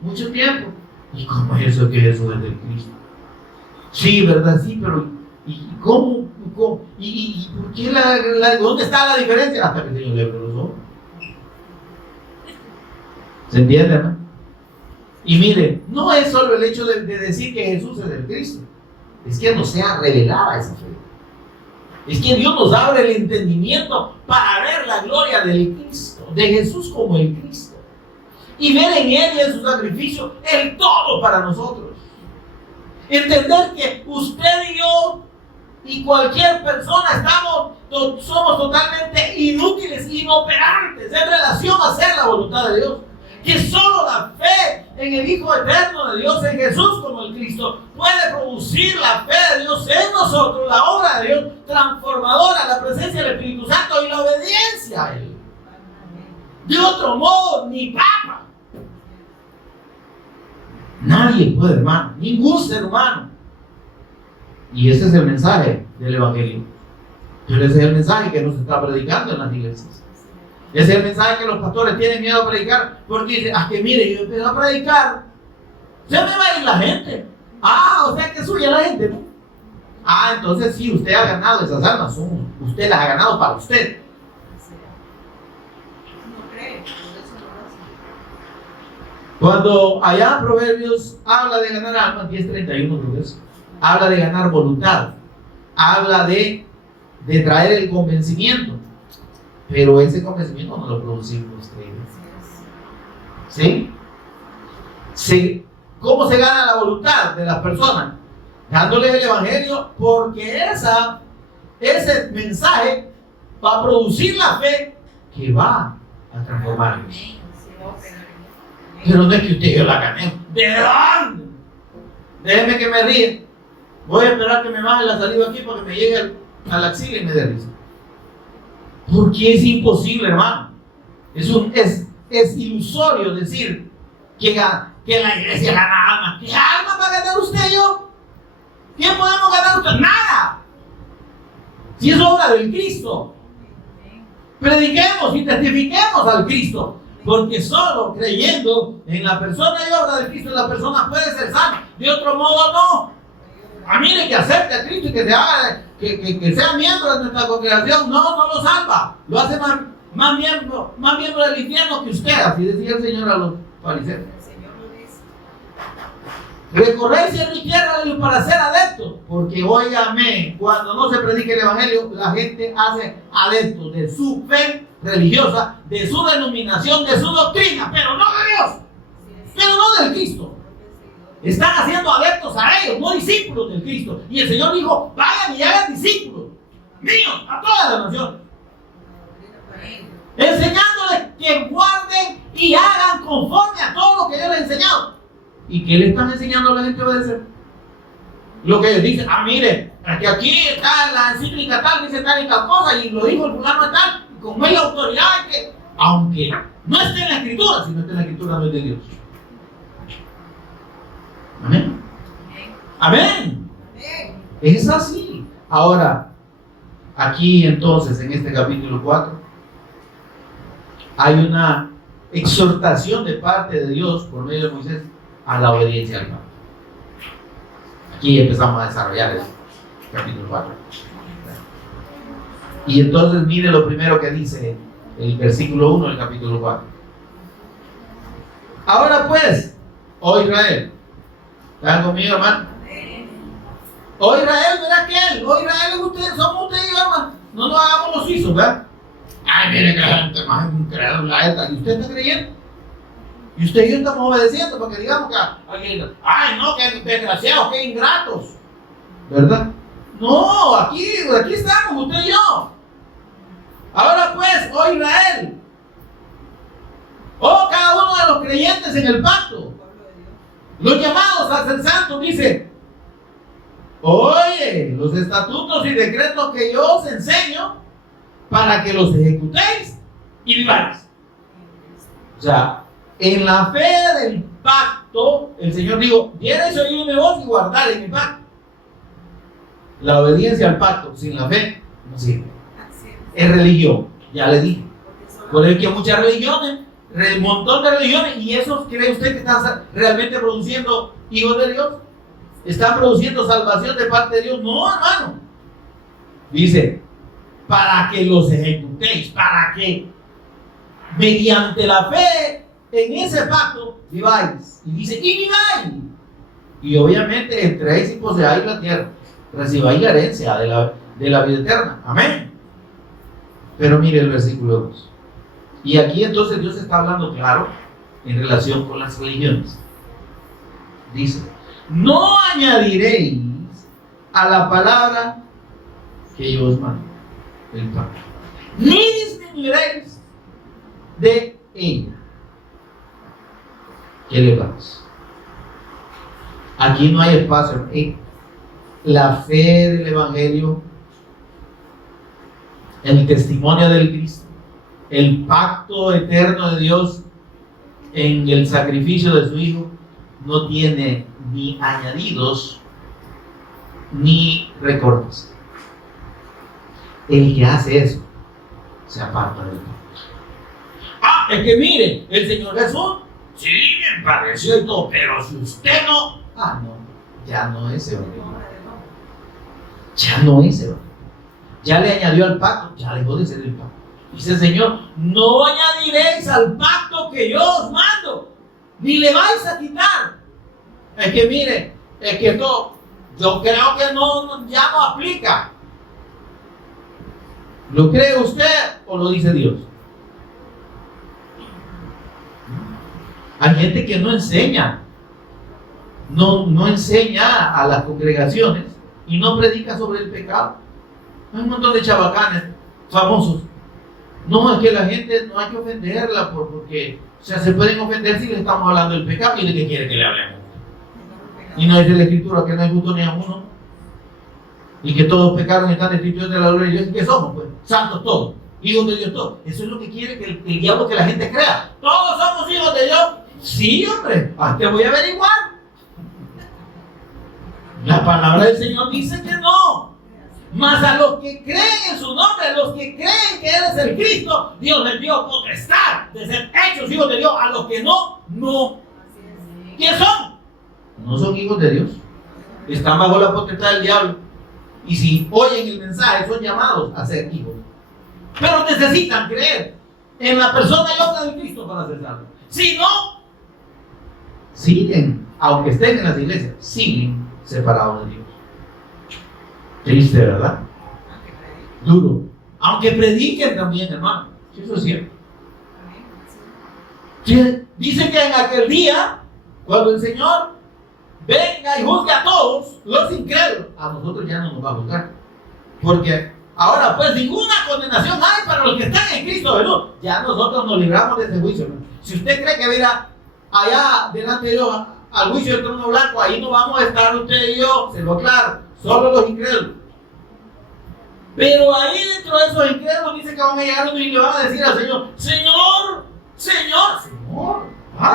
mucho tiempo. ¿Y cómo es eso que Jesús es del Cristo? Sí, ¿verdad? Sí, pero ¿y cómo? ¿Y por qué dónde está la diferencia? Hasta que el Señor le abrió los ojos. ¿Se entiende, no? Y mire, no es solo el hecho de decir que Jesús es el Cristo. es que nos sea revelada esa fe. Es que Dios nos abre el entendimiento para ver la gloria del Cristo, de Jesús como el Cristo. Y ver en Él y en su sacrificio el todo para nosotros. Entender que usted y yo y cualquier persona somos totalmente inútiles, inoperantes en relación a hacer la voluntad de Dios. Que solo la fe en el Hijo eterno de Dios, en Jesús como el Cristo, puede producir la fe de Dios en nosotros, la obra de Dios transformadora, la presencia del Espíritu Santo y la obediencia a Él. De otro modo, ni papa. Nadie puede, hermano, ningún ser humano. Y ese es el mensaje del Evangelio. Pero ese es el mensaje que nos está predicando en las iglesias. Ese es el mensaje que los pastores tienen miedo a predicar, porque dicen, que mire, yo empiezo a predicar, se me va a ir la gente. O sea que suya la gente, ¿no? Entonces sí, usted ha ganado esas almas, usted las ha ganado para usted. Cuando allá Proverbios habla de ganar almas, 10:31 creo que es, habla de ganar voluntad, habla de traer el convencimiento. Pero ese convencimiento no lo producimos ustedes. ¿Sí? ¿Cómo se gana la voluntad de las personas? Dándoles el Evangelio, porque ese mensaje va a producir la fe que va a transformarlos. Pero no es que usted y yo la gané. ¿De dónde? Déjeme que me ría. Voy a esperar que me baje la saliva aquí para que me llegue a la axila y me dé risa. Porque es imposible, hermano. Es ilusorio decir que la iglesia gana almas. ¿Qué almas va a ganar usted y yo? ¿Qué podemos ganar usted? Nada. Si es obra del Cristo. Prediquemos y testifiquemos al Cristo. Porque solo creyendo en la persona y obra de Cristo, la persona puede ser salva. De otro modo, no. Mire, que acepte a Cristo y que se haga, que sea miembro de nuestra congregación, no lo salva. Lo hace más miembro del infierno que usted. Así decía el Señor a los fariseos. Recorrer cielo y tierra para ser adeptos. Porque, óigame, cuando no se predica el Evangelio, la gente hace adeptos de su fe religiosa, de su denominación, de su doctrina, pero no de Dios, pero no del Cristo. Están haciendo adeptos a ellos, no discípulos del Cristo. Y el Señor dijo, vayan y hagan discípulos míos a todas las naciones, enseñándoles que guarden y hagan conforme a todo lo que yo les he enseñado. ¿Y qué le están enseñando a la gente a obedecer? Lo que ellos dicen, mire, que aquí está la encíclica tal, dice tal y tal cosa, y lo dijo el fulano tal, y como es la autoridad, que aunque no esté en la Escritura, si no está en la Escritura no es de Dios. Amén. Amén. Es así. Ahora, aquí entonces, en este capítulo 4, hay una exhortación de parte de Dios por medio de Moisés a la obediencia al pacto. Aquí empezamos a desarrollar el capítulo 4. Y entonces mire lo primero que dice el versículo 1 del capítulo 4. Ahora pues, oh Israel, ¿están conmigo, hermano? Oh Israel, ¿verdad que él? Oh Israel, ustedes, somos ustedes y yo, hermano. No nos hagamos los suizos, ¿verdad? Mire que gente más incrédula esta. ¿Y usted está creyendo? Y usted y yo estamos obedeciendo porque digamos que alguien, no, que desgraciados, que ingratos, ¿verdad? No, aquí estamos, usted y yo. Ahora pues, oh Israel, oh cada uno de los creyentes en el pacto, los llamados a ser santos, dice, oye, los estatutos y decretos que yo os enseño para que los ejecutéis y viváis. O sea, en la fe del pacto, el Señor dijo, dierais oído mi voz y guardaréis mi pacto. La obediencia al pacto sin la fe no sirve. Es religión, ya le dije. Por eso que hay muchas religiones, un montón de religiones, y esos cree usted que están realmente produciendo hijos de Dios. ¿Están produciendo salvación de parte de Dios? No, hermano. Dice, para que los ejecutéis, para que mediante la fe en ese pacto viváis. Y dice, y viváis. Y obviamente entréis y poseáis la tierra, recibáis la herencia de la vida eterna. Amén. Pero mire el versículo 2. Y aquí entonces Dios está hablando claro en relación con las religiones. Dice: no añadiréis a la palabra que yo os mando, el pan, ni disminuiréis de ella. ¿Qué le pasa? Aquí no hay espacio. La fe del Evangelio, el testimonio del Cristo, el pacto eterno de Dios en el sacrificio de su Hijo, no tiene ni añadidos ni recortes. El que hace eso se aparta del pacto. Es que mire, el Señor Jesús, sí, me pareció y todo, pero si usted no, no, ya no es Evangelio. Ya no es Evangelio. Ya le añadió al pacto, ya dejó de ser el pacto. Dice el Señor: no añadiréis al pacto que yo os mando, ni le vais a quitar. Es que mire, es que esto, yo creo que ya no aplica. ¿Lo cree usted o lo dice Dios? Hay gente que no enseña, no enseña a las congregaciones y no predica sobre el pecado. Hay un montón de chabacanes famosos. No, es que la gente no hay que ofenderla porque, o sea, se pueden ofender si le estamos hablando del pecado. ¿Y de qué quiere que le hablemos? Y no dice la Escritura que no hay justo ni a uno, y que todos pecaron y están destituidos de la gloria de Dios. ¿Y qué somos? Pues santos todos, hijos de Dios todos. Eso es lo que quiere que el diablo, que la gente crea. Todos somos hijos de Dios. Sí, hombre, te voy a averiguar. La palabra del Señor dice que no. Mas a los que creen en su nombre, a los que creen que Él es el Cristo, Dios les dio potestad de ser hechos hijos de Dios. A los que no. ¿Quiénes son? No son hijos de Dios. Están bajo la potestad del diablo. Y si oyen el mensaje, son llamados a ser hijos. Pero necesitan creer en la persona y obra de Cristo para ser salvos. Si no, siguen, aunque estén en las iglesias, siguen separados de Dios. Triste, ¿verdad? Duro. Aunque prediquen también, hermano. Eso es cierto. Dice que en aquel día, cuando el Señor venga y juzgue a todos los incrédulos, a nosotros ya no nos va a juzgar. Porque ahora pues ninguna condenación hay para los que están en Cristo Jesús. Ya nosotros nos libramos de ese juicio, ¿no? Si usted cree que verá allá delante de Dios al juicio del trono blanco, ahí no vamos a estar usted y yo, se lo aclaro, solo los incrédulos. Pero ahí dentro de esos incrédulos dice que van a llegar y le van a decir al Señor: Señor.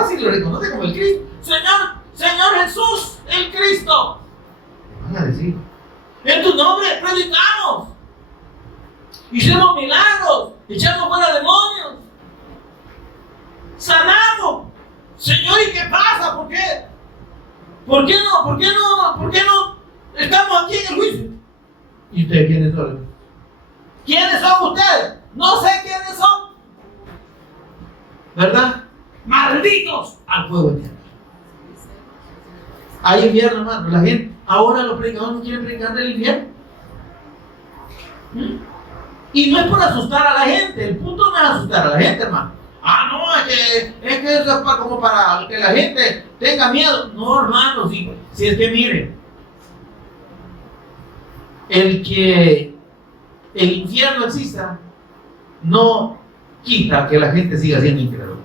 Si lo reconoce como el Cristo. Señor Jesús, el Cristo. Le van a decir: en tu nombre predicamos, hicimos milagros, echamos fuera demonios, sanamos. Señor, ¿y qué pasa? ¿Por qué? ¿Por qué no estamos aquí en el juicio? ¿Y ustedes quiénes son? ¿Quiénes son ustedes? No sé quiénes son, ¿verdad? Malditos al fuego eterno. Hay infierno, hermano. La gente, ahora los predicadores no quieren predicar del infierno. Y no es por asustar a la gente. El punto no es asustar a la gente, hermano. No, es que eso es como para que la gente tenga miedo. No, hermano, si es que miren, el que el infierno exista no quita que la gente siga siendo incrédula.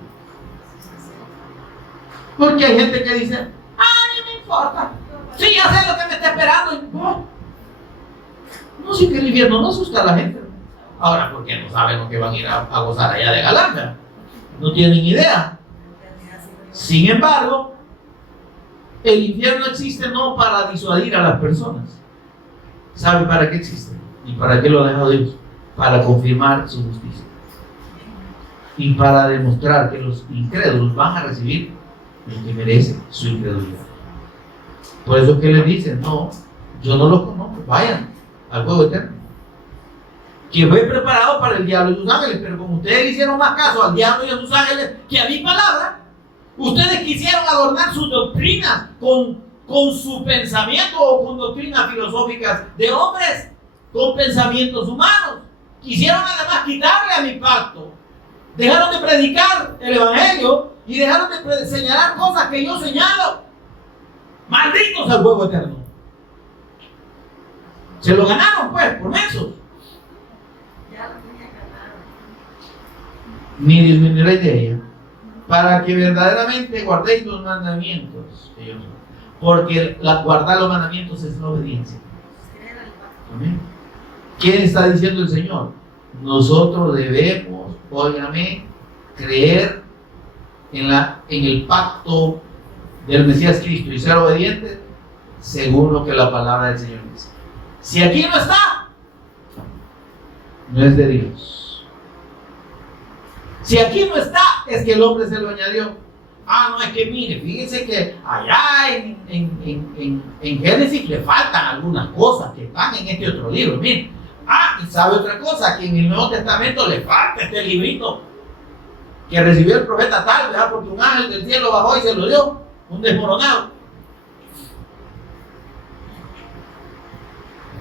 Porque hay gente que dice: no me importa, sí, ya sé lo que me está esperando. No, sí, que el infierno no asusta a la gente. Ahora, ¿por qué no saben lo que van a ir a gozar allá de Galanda? No tienen idea. Sin embargo, el infierno existe no para disuadir a las personas. ¿Sabe para qué existe? ¿Y para qué lo ha dejado Dios? Para confirmar su justicia. Y para demostrar que los incrédulos van a recibir lo que merece su incredulidad. Por eso es que le dicen: no, yo no los conozco, vayan al fuego eterno, que fue preparado para el diablo y sus ángeles. Pero como ustedes le hicieron más caso al diablo y a sus ángeles que a mi palabra, ustedes quisieron adornar sus doctrinas con con su pensamiento o con doctrinas filosóficas de hombres, con pensamientos humanos. Quisieron además quitarle a mi pacto. Dejaron de predicar el evangelio y dejaron de señalar cosas que yo señalo. Malditos al fuego eterno. Se lo ganaron pues, por mensos. Ni disminuiréis de ella, para que verdaderamente guardéis los mandamientos. Porque guardar los mandamientos es la obediencia. Amén. ¿Qué está diciendo el Señor? Nosotros debemos, óigame, creer en el pacto del Mesías Cristo y ser obedientes según lo que la palabra del Señor dice. Si aquí no está, no es de Dios. Si aquí no está, es que el hombre se lo añadió. No, es que mire, fíjense que allá en Génesis le faltan algunas cosas que están en este otro libro. Miren, y sabe otra cosa, que en el Nuevo Testamento le falta este librito que recibió el profeta tal, ¿verdad? Porque un ángel del cielo bajó y se lo dio, un desmoronado.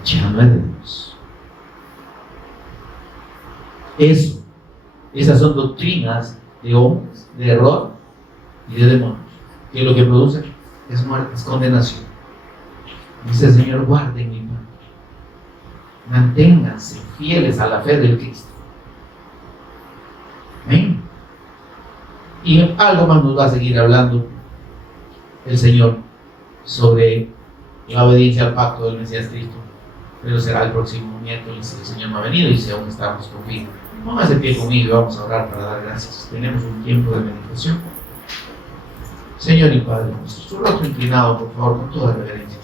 Ya no es de Dios. Esas son doctrinas de hombres, de error y de demonios, que lo que producen es muerte, es condenación. Dice el Señor, guarden mi pacto, manténganse fieles a la fe del Cristo. ¿Amén? Y algo más nos va a seguir hablando el Señor sobre la obediencia al pacto del Mesías Cristo, pero será el próximo miércoles si el Señor no ha venido y si aún estamos con vida. Póngase pie conmigo y vamos a orar para dar gracias. Tenemos un tiempo de meditación. Señor y Padre nuestro, su rostro inclinado, por favor, con toda reverencia.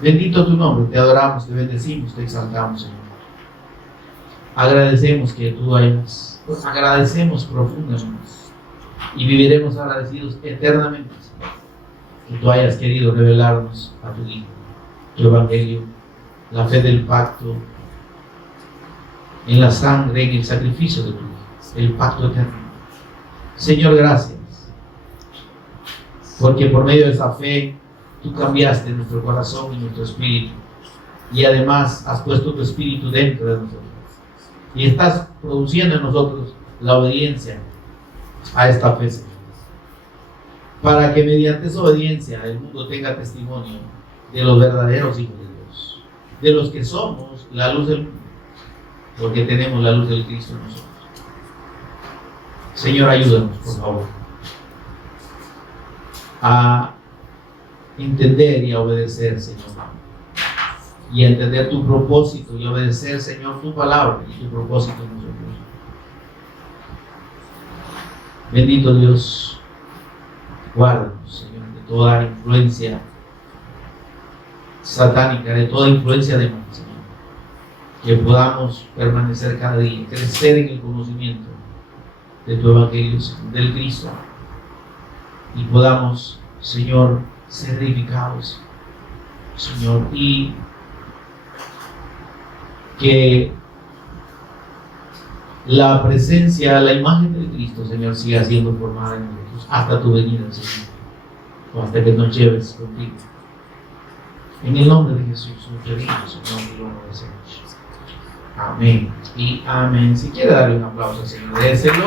Bendito tu nombre, te adoramos, te bendecimos, te exaltamos, Señor. Agradecemos que tú agradecemos profundamente y viviremos agradecidos eternamente, Señor, que tú hayas querido revelarnos a tu Hijo, tu Evangelio, la fe del pacto, en la sangre, en el sacrificio de tu Hijo, el pacto eterno. Señor, gracias, porque por medio de esa fe tú cambiaste nuestro corazón y nuestro espíritu, y además has puesto tu espíritu dentro de nosotros, y estás produciendo en nosotros la obediencia a esta fe, Señor, para que mediante esa obediencia el mundo tenga testimonio de los verdaderos hijos de Dios, de los que somos la luz del mundo, porque tenemos la luz del Cristo en nosotros. Señor, ayúdanos, por favor, a entender y a obedecer, Señor, y a entender tu propósito y obedecer, Señor, tu palabra y tu propósito en nosotros. Bendito Dios, guárdanos, Señor, de toda influencia satánica, de toda influencia de mal, Señor, que podamos permanecer cada día, crecer en el conocimiento de tu Evangelio, del Cristo, y podamos, Señor, ser edificados, Señor, y que la presencia, la imagen del Cristo, Señor, siga siendo formada en nosotros hasta tu venida, Señor, o hasta que nos lleves contigo. En el nombre de Jesús, nos pedimos, Señor, y lo agradecemos. Amén y amén. Si quiere darle un aplauso al Señor, déselo.